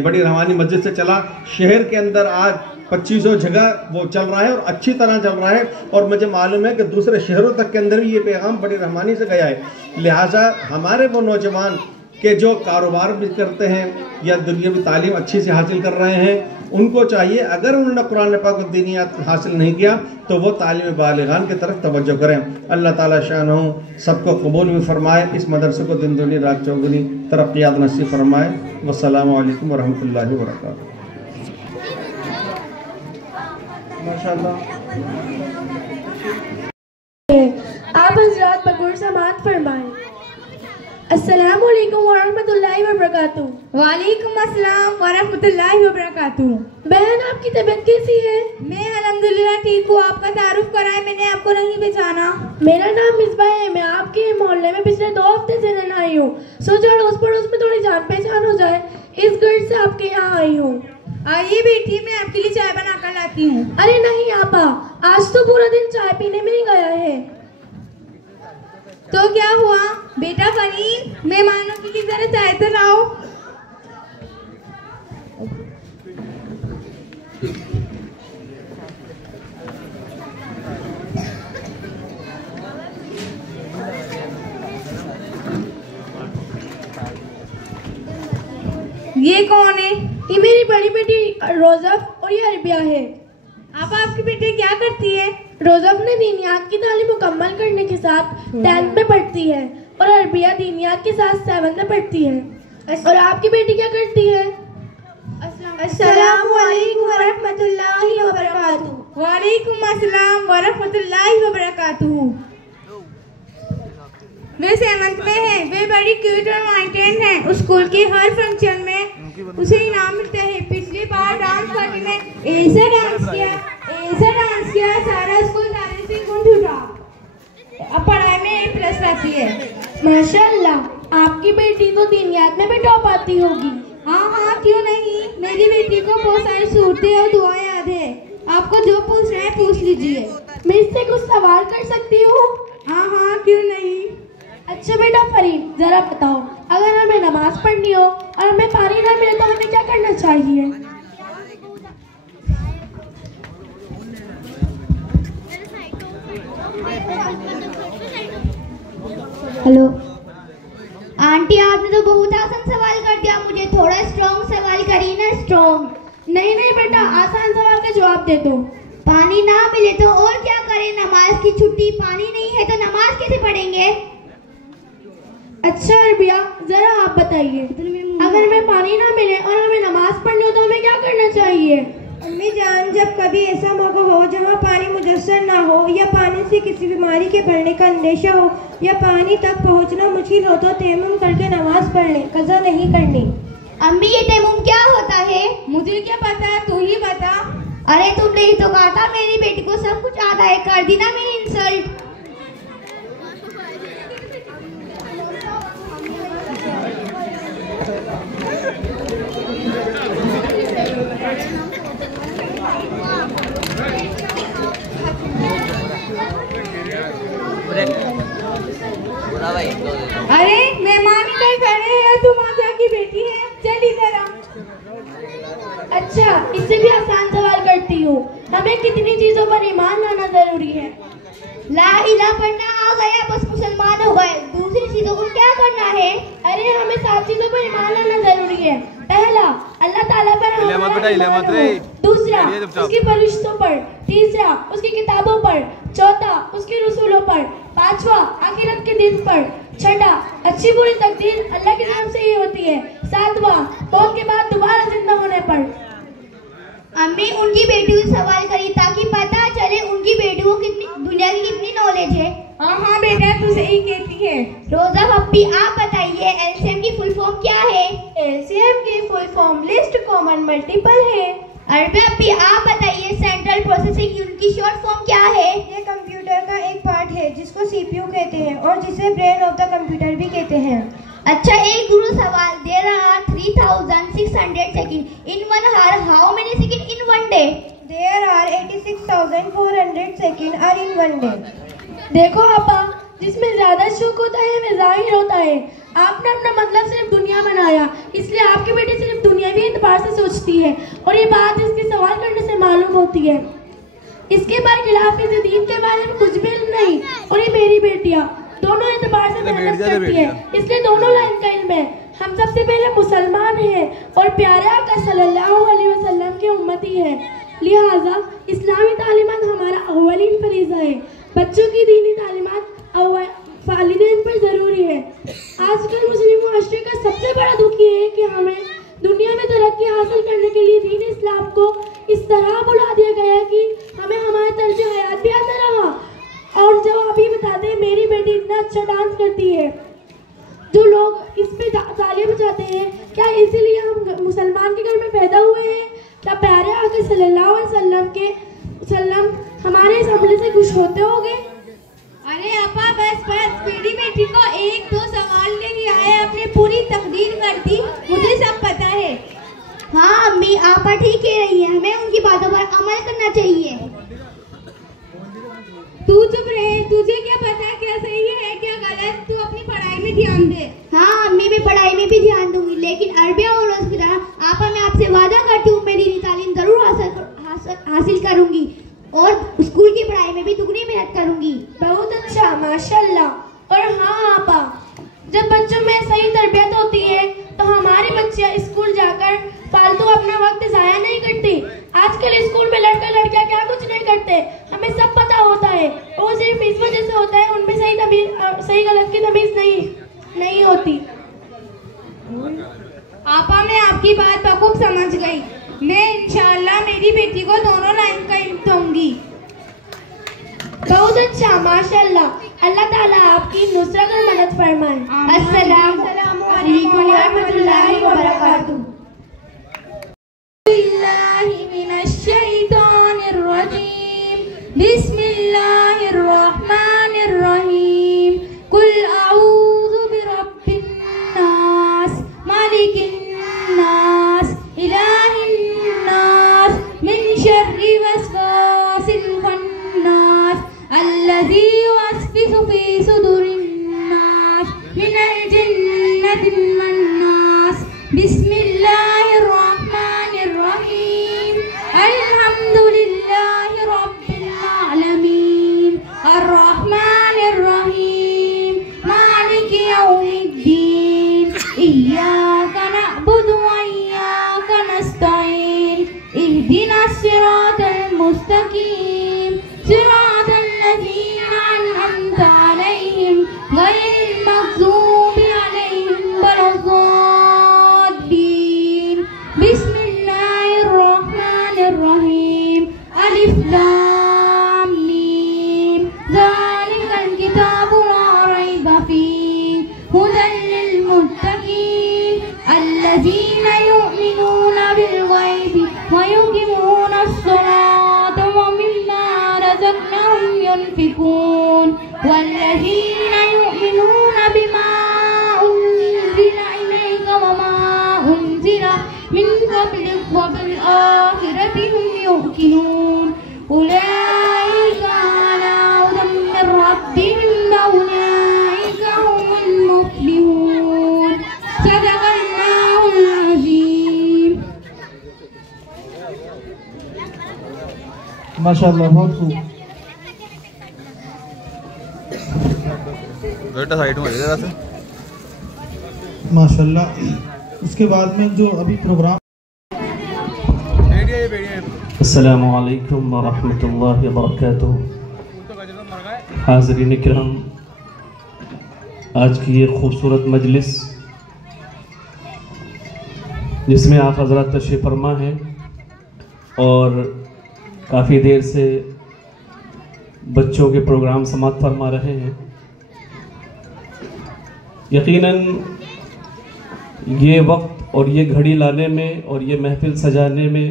बड़ी रहमानी मस्जिद से चला, शहर के अंदर आज 2500 जगह वो चल रहा है और अच्छी तरह चल रहा है। और मुझे मालूम है कि दूसरे शहरों तक के अंदर भी ये पैगाम बड़ी रहमानी से गया है। लिहाजा हमारे वो नौजवान के जो कारोबार भी करते हैं या दुनियावी तालीम अच्छी से हासिल कर रहे हैं, उनको चाहिए अगर उन्होंने कुरान पाक और दीनियात हासिल नहीं किया तो वो तालीम बालिगान की तरफ तवज्जो करें। अल्लाह ताला शान हो सबको कबूल भी फरमाए, इस मदरसे को दिन दुनी रात चौगुनी तरक्यात नसीब फरमाए। वस्सलामु अलैकुम वरहमतुल्लाहि वबरकातुहू। माशाअल्लाह। आप हजरात बगैर समाअत फरमाएं। अस्सलामु अलैकुम वरहमतुल्लाहि वबरकातुहू। वालेकुम अस्सलाम वरहमतुल्लाहि वबरकातुहू। बहन आपकी तबीयत कैसी है? मैं अल्हम्दुलिल्लाह ठीक हूँ। आपका तारुफ कराए, मैंने आपको नहीं पहचाना। मेरा नाम मिसबा है। मैं आपके मोहल्ले में पिछले 2 हफ्ते से रहने आई हूँ। सोचा अड़ोस पड़ोस में थोड़ी जान पहचान हो जाए, इस घर से आपके यहाँ आई हूँ। आइए बेटी, मैं आपके लिए चाय बना कर लाती हूँ। अरे नहीं आपा, आज तो पूरा दिन चाय पीने में ही गया है। तो क्या हुआ बेटा फरीद, मेहमानों के लिए जरा चाय तो लाओ। ये कौन है? ये मेरी बड़ी बेटी रोज़फ और ये अरबिया है। आप आपकी बेटी क्या करती है? रोज़फ ने दीनियात की तालीम मुकम्मल करने के साथ 10th में पढ़ती है और अरबिया दीनियात के साथ 7th में पढ़ती है। और आपकी बेटी क्या करती है? अस्सलामु अलैकुम वरहमतुल्लाहि वबरकातुहू। वालेकुम अस्सलाम वरहमतुल्लाहि वबरकातुहू। वे 7th में है। वे बड़ी क्यूट और माइंटेन है। स्कूल के हर फंक्शन में उसे इनाम मिलता है। पिछली बार डांस पार्टी में ऐसा डांस किया सारा स्कूल जाने से गूंज उठा। अब पढ़ाई में A+ लाती है। माशाअल्लाह, आपकी बेटी तो दीनियात में भी टॉप आती होगी। हाँ, क्यों नहीं। मेरी बेटी को बहुत सारी सूरतें और दुआएं याद है। आपको जो पूछना है पूछ लीजिए। मैं इससे कुछ सवाल कर सकती हूँ? हाँ, क्यों नहीं। अच्छा बेटा फरीद, जरा बताओ, अगर हमें नमाज पढ़नी हो और हमें पानी ना मिले तो हमें क्या करना चाहिए? हेलो आंटी, आपने तो बहुत आसान सवाल कर दिया मुझे। थोड़ा स्ट्रॉन्ग सवाल करिए ना, स्ट्रॉन्ग। नहीं बेटा, आसान सवाल का जवाब दे दो। पानी ना मिले तो और क्या करें? नमाज की छुट्टी। पानी नहीं है तो नमाज कैसे पढ़ेंगे? अच्छा अरबिया, जरा आप बताइए, अगर हमें पानी ना मिले और हमें नमाज पढ़नी हो तो हमें क्या करना चाहिए? अम्मी जान, जब कभी ऐसा मौका हो जहाँ पानी मुयस्सर ना हो या पानी से किसी बीमारी के बढ़ने का अंदेशा हो या पानी तक पहुँचना मुश्किल हो तो तयम्मुम करके नमाज पढ़ लें, कज़ा नहीं करनी। अम्मी, ये तयम्मुम क्या होता है? मुझे क्या पता, तू ही बता। अरे तुमने ही तो कहा था मेरी बेटी को सब कुछ आता है। कर दी ना मेरी इंसल्ट। अरे मेहमान इधर खड़े हैं, तुम आजा की बेटी है, चल इधर आ। अच्छा, इससे भी आसान सवाल करती हूँ, हमें कितनी चीजों पर ईमान लाना जरूरी है? ला इलाहा पढ़ना आ गया, बस मुसलमान हो गए। दूसरी चीजों को क्या करना है? अरे हमें 7 चीजों पर ईमान लाना जरूरी है। पहला, अल्लाह ताला पर दूसरा, उसकी फरिश्तों पर। तीसरा, उसकी किताबों पर। चौथा, उसके रसूलों पर। पांचवा, आखिरत के दिन पर। छठा, अच्छी बुरी तकदीर अल्लाह की तरफ से ही होती है। सातवां, मौत के बाद दोबारा जिंदा होने पर। अम्मी, उनकी बेटी से सवाल करी ताकि पता चले उनकी बेटी को कितनी दुनिया की कितनी नॉलेज है। हाँ बेटा, तू सही कहती है। रोजा पप्पी, आप बताइए एलसीएम की फुल फॉर्म क्या है? एलसीएम की full form list common multiple है। अरबी पप्पी, आप बताइए सेंट्रल प्रोसेसिंग यूनिट की शॉर्ट फॉर्म क्या है? ये कंप्यूटर का एक पार्ट है जिसको सीपीयू कहते हैं और जिसे ब्रेन ऑफ द कंप्यूटर भी कहते हैं। अच्छा, एक गुरु सवाल। There are 3600 seconds in 1 hour. How many seconds in 1 day? There are 86,400 seconds are in 1 day. देखो आपा, जिसमें ज्यादा शौक होता है वह जाहिर होता है। आपने अपना मतलब सिर्फ दुनिया बनाया, इसलिए आपकी बेटी सिर्फ दुनियावी एतबार से सोचती है और ये बात इसके सवाल करने से मालूम होती है। इसके बरखिलाफ इस दीन के बारे में कुछ भी नहीं और ये मेरी बेटियां दोनों एतबार से मेहनत करती है, इसलिए दोनों लाइन का इल्म है। हम सबसे पहले मुसलमान हैं और प्यारे आका सल्लल्लाहु अलैहि वसल्लम के उम्मती है, लिहाजा इस्लामी तालीमात हमारा अव्वलीन फरीज़ा है। बच्चों की दीनी तालीमात वालिदैन पर ज़रूरी है। आजकल मुस्लिम मुआशरे का सबसे बड़ा दुख ये है कि हमें दुनिया में तरक्की हासिल करने के लिए दीन इस्लाम को इस तरह बुला दिया गया है कि हमें हमारा तर्ज हयात भी आता रहा। और जब अभी बताते हैं मेरी बेटी इतना अच्छा डांस करती है, जो लोग इस पे तालियां बजाते हैं, क्या इसीलिए हम मुसलमान के घर में पैदा हुए हैं? क्या प्यारे आका सल्लल्लाहु अलैहि वसल्लम हमारे इस हमले से खुश होते होंगे? अरे अपा बस मेरी बेटी को एक दो सवाल नहीं आए, आपने पूरी तकदीर कर दी, मुझे सब पता है। हाँ अम्मी, आपा ठीक कह रही है, हमें उनकी बातों पर अमल करना चाहिए। तू चुप रहे, तुझे क्या पता क्या सही है क्या गलत, तू अपनी पढ़ाई में ध्यान दे। हाँ अम्मी, मैं पढ़ाई में भी ध्यान दूंगी, लेकिन अरबिया और उसकी तरह आपा मैं आपसे वादा करती हूँ मेरी तालीम जरूर हासिल करूंगी और स्कूल की पढ़ाई में भी दुगनी मेहनत करूंगी। बहुत अच्छा, माशाल्लाह। और हाँ आपा, जब बच्चों में सही तरबियत होती है तो हमारी बच्चियां स्कूल जाकर फालतू अपना वक्त जाया नहीं करती। आजकल स्कूल में लड़का लड़कियां क्या कुछ नहीं करते, हमें सब पता होता है। वो सिर्फ इस वजह से होता है उनमें सही गलत की तमीज नहीं होती। आपा मैं आपकी बात बखूब समझ गई, मैं इंशाअल्लाह मेरी बेटी को दोनों लाइन का इल्म दूंगी। बहुत अच्छा, माशाल्लाह। अल्लाह ताला आपकी नुसरत और मदद फरमाए। अस्सलाम वालेकुम व रहमतुल्लाहि व बरकातहू। बिस्मिल्लाहिर रहमानिर रहीम। कुल अऊज़ु बिरब्बिन नास, मालिकिन नास, इलाहिन नास, मिन शर्रि वस्वासिल खन्नास, अल्लज़ी युवस्विसु फी सुदुरिन नास, मिनल जिन्नति वन नास। बिस्मिल्लाहिर रहमानिर रहीम। अल्हम्दुलिल्लाहि रब्बिल आलमीन, अर्रहमानिर रहीम, मालिकि यौमिद्दीन, इय्याका नअबुदु व इय्याका नस्तईन, इहदिनस सिरातल मुस्तकीम, सिरातल लज़ीना अनअमता अलैहिम, गैरिल मग़ज़ूबि अलैहिम वलद्दाल्लीन। बिस्मिल्लाहिर रहमानिर रहीम। अलिफ लाम मीम, ज़ालिकल किताबु ला रैब फीह, हुदल लिल मुत्तकीन, अल्लज़ीना युमिनूना बिल गैबि व युक़ीमूनस सलाता व मिम्मा रज़क़नाहुम युनफ़िक़ून, वल्लज़ीना युमिनूना बिमा उन्ज़िला इलैका व मा उन्ज़िला मिन क़ब्लिक व बिल आखिरति हुम युक़िनून, उलाइका अला हुदन मिन रब्बिहिम व उलाइका हुमुल मुफ़्लिहून। सदक़ल्लाहुल अज़ीम। माशाल्लाह, बहुत खूब। बेटा साइड में जरा से माशाल्लाह। उसके बाद में जो अभी प्रोग्राम अस्सलामु अलैकुम व रहमतुल्लाहि व बरकातुहू। हाज़रीन इकराम, आज की ये खूबसूरत मजलिस जिसमें आप हज़रात तशरीफ़ फरमा हैं और काफ़ी देर से बच्चों के प्रोग्राम समाप्त फरमा रहे हैं, यकीनन ये वक्त और ये घड़ी लाने में और ये महफिल सजाने में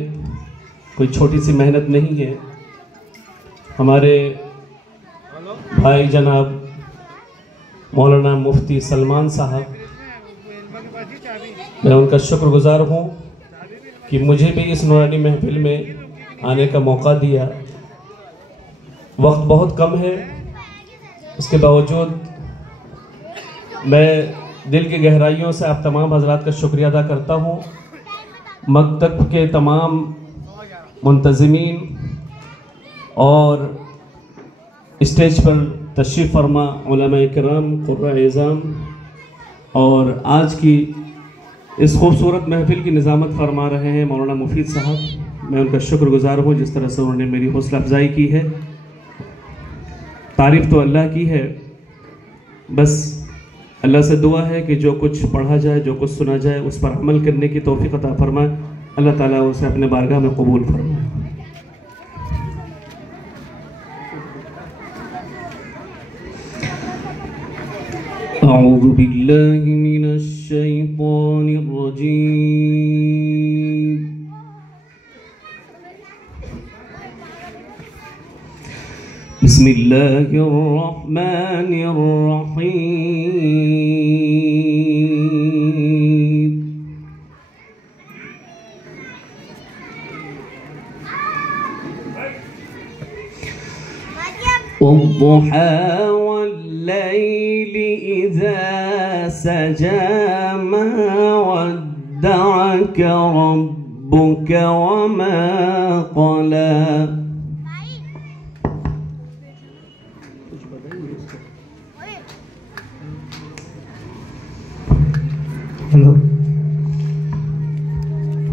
कोई छोटी सी मेहनत नहीं है। हमारे भाई जनाब मौलाना मुफ्ती सलमान साहब, मैं उनका शुक्रगुजार हूँ कि मुझे भी इस नूरानी महफिल में आने का मौका दिया। वक्त बहुत कम है, उसके बावजूद मैं दिल की गहराइयों से आप तमाम हजरात का शुक्रिया अदा करता हूँ। मकतब के तमाम मुंतज़मीन और स्टेज पर तशरीफ़ फरमा उलमा इकराम, क़ुर्रा एज़ाम और आज की इस खूबसूरत महफिल की निज़ामत फरमा रहे हैं मौलाना मुफीद साहब, मैं उनका शुक्रगुज़ार हूँ जिस तरह से उन्होंने मेरी हौसला अफजाई की है। तारीफ़ तो अल्लाह की है, बस अल्लाह से दुआ है कि जो कुछ पढ़ा जाए, जो कुछ सुना जाए, उस पर अमल करने की तौफ़ीक़ अता फरमाए। अल्लाह ताला उसे अपने बारगाह में कबूल फरमाए। अऊज़ु बिल्लाहि मिनश शैतानिर रजीम। बिस्मिल्लाहिर रहमानिर रहीम। वद्दुहा वल्लैलि इज़ा सजा मा वद्दअक रब्बुक वमा क़ला।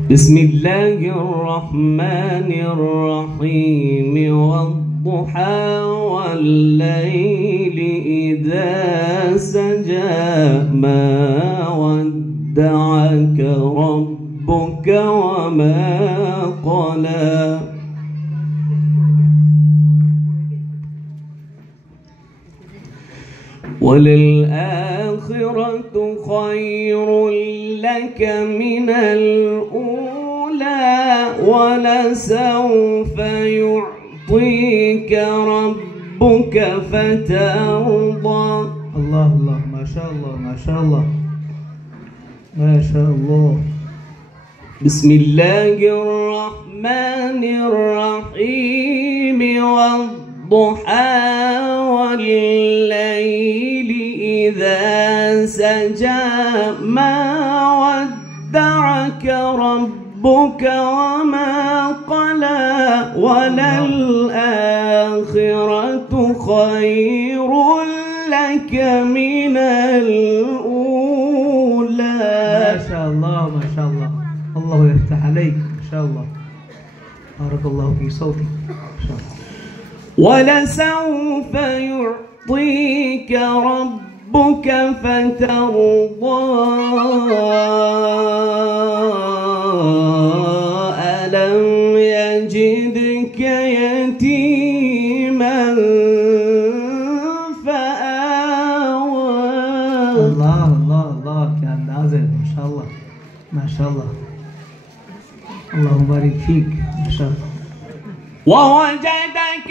बिस्मिल्लाहिर्रहमानिर्रहीम। वद्दुहा वल्लैलि इज़ा सजा मा वद्दअक रब्बुक वमा क़ला। वललआखिरतु खैरुल लक मिनल ऊला वलसौफ युअतीक रब्बुक फतर्दा। अल्लाह अल्लाह, माशाअल्लाह माशाअल्लाह माशाअल्लाह। बिस्मिल्लाहिर्रहमानिर्रहीम। वद्दुहा वल्लैलि इज़ा सजा मा वद्दअक रब्बुक वमा क़ला। वललआखिरतु खैरुल लक मिनल ऊला। माशाअल्लाह माशाअल्लाह, अल्लाह यफ्तह अलैक, माशाअल्लाह, बारकल्लाहु फी सौतिक, माशाअल्लाह। वलसौफ युअतीक रब्बुक फतर्दा। अलम यजिदक यतीमन फआवा। अल्लाह अल्लाह अल्लाह, क्या अंदाज़ है, माशाअल्लाह माशाअल्लाह, अल्लाह बारिक फीक, माशाअल्लाह। ववजदक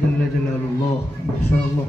जल्ल जलालुल्लाह माशाअल्लाह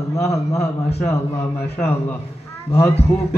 अल्लाह अल्लाह माशाअल्लाह माशाअल्लाह बहुत खूब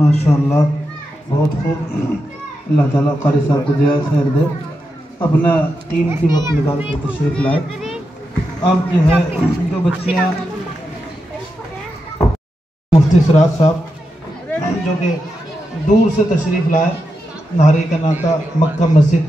माशाअल्लाह बहुत खूब। अल्लाह ताला कारी साहब को दिया खैर दे, अपना कीमती वक्त निकाल कर तशरीफ़ लाए। अब जो है जो बच्चियाँ मुफ्ती सिराज साहब जो कि दूर से तशरीफ़ लाए, नारी का नाका मक्का मस्जिद,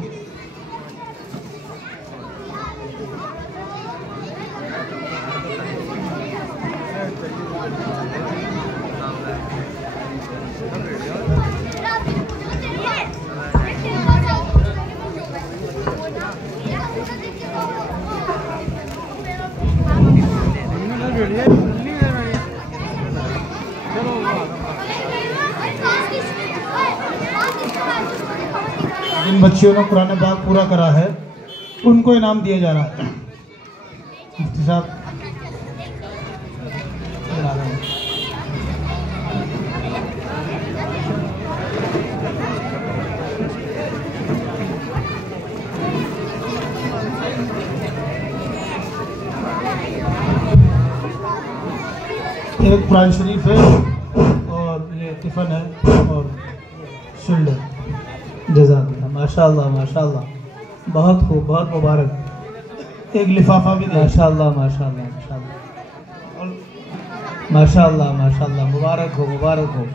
जिन बच्चियों ने कुरान पाक पूरा करा है उनको इनाम दिया जा रहा है। मुफ्ती साहब एक कुरान शरीफ है और ये टिफ़न है और शील्ड है। जज़ाकल्लाह माशाअल्लाह माशाअल्लाह बहुत खूब बहुत मुबारक। एक लिफाफा भी माशाअल्लाह माशाअल्लाह माशाअल्लाह माशाअल्लाह माशाअल्लाह मुबारक हो मुबारक हो।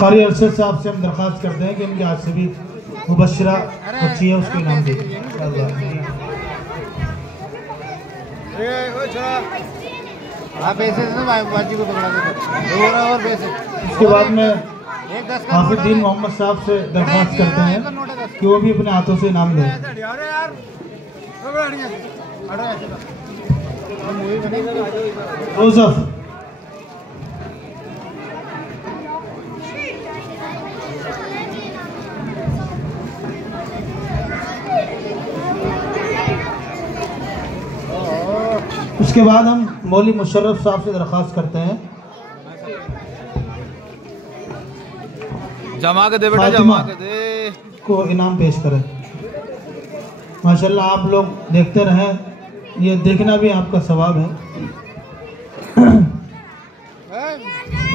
कारी अरशद साहब से हम दरख्वास्त करते हैं कि उनके हाथ से भी मुबशरा बच्ची है उसको इनाम दें। उसके बाद में हाफिज़ुद्दीन मोहम्मद साहब से दरख्वास्त करते हैं कि वो भी अपने हाथों से इनाम दें। रोज़फ उसके बाद हम मौली मुशर्रफ साहब से दरख्वास्त करते हैं जमा के दे बेटा, जमा के दे को इनाम पेश करें। माशाल्लाह आप लोग देखते रहें, ये देखना भी आपका सवाब है।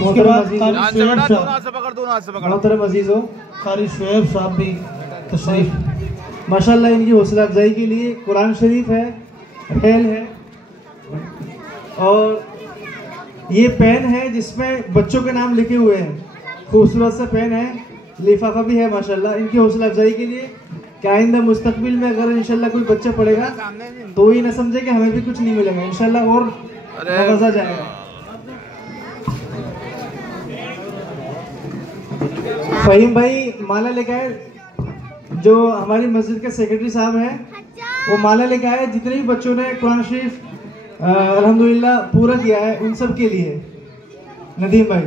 उसके बाद कारी शुएब साहब भी तशरीफ। माशाल्लाह इनकी हौसला अफजाई के लिए कुरान शरीफ है, खेल है और ये पेन है जिसमें बच्चों के नाम लिखे हुए हैं। खूबसूरत सा पेन है, लिफाफा भी है माशाल्लाह। इनकी हौसला अफजाई के लिए कि आइंदा मुस्तकबिल में अगर इंशाल्लाह कोई बच्चा पढ़ेगा तो ये ना समझे कि हमें भी कुछ नहीं मिलेगा, इंशाल्लाह और मजा जाएगा। फहीम भाई माला लेके आए, जो हमारी मस्जिद के सेक्रेटरी साहब हैं, वो माला लेके आए। जितने भी बच्चों ने कुरान शरीफ अल्हम्दुलिल्लाह पूरा किया है उन सब के लिए। नदीम भाई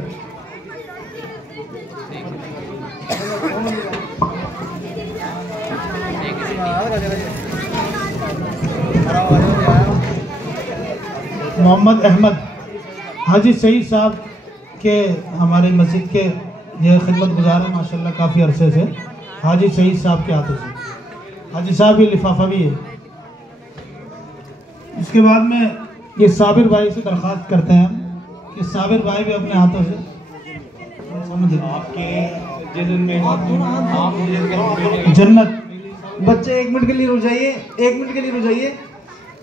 मोहम्मद अहमद हाजी सईद साहब के हमारे मस्जिद के ये खिदमत गुजार है माशाल्लाह काफ़ी अरसे से। हाजी सईद साहब के हाथों से, हाजी साहब ये लिफाफा भी है। इसके बाद में ये साबिर भाई से दरख्वास्त करते हैं कि साबिर भाई भी अपने हाथों से जन्नत। बच्चे 1 मिनट के लिए रुक जाइए, 1 मिनट के लिए रुक जाइए।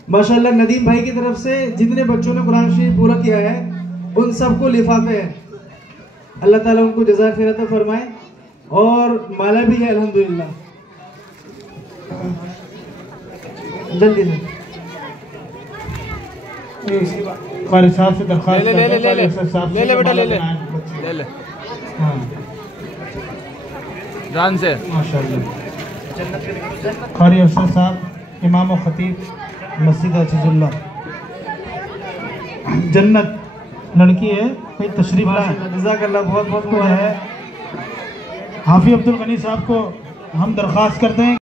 माशाल्लाह नदीम भाई की तरफ से जितने बच्चों ने कुरान शरीफ पूरा किया है उन सबको लिफाफे हैं। अल्लाह ताला उनको जज़ा खैर अता फरमाए और माला भी है अल्हम्दुलिल्लाह। जल्दी से कारी साहब से दरख्वास्त ले बेटा ले ले हाँ जान से माशाल्लाह। कारी अफसर साहब इमाम व खतीब मस्जिद अजीजुल्लाह। जन्नत लड़की है, कोई तशरीफ लाए। जज़ाकल्लाह, बहुत बहुत है हाफी अब्दुल गनी साहब को हम दरख्वास्त करते हैं।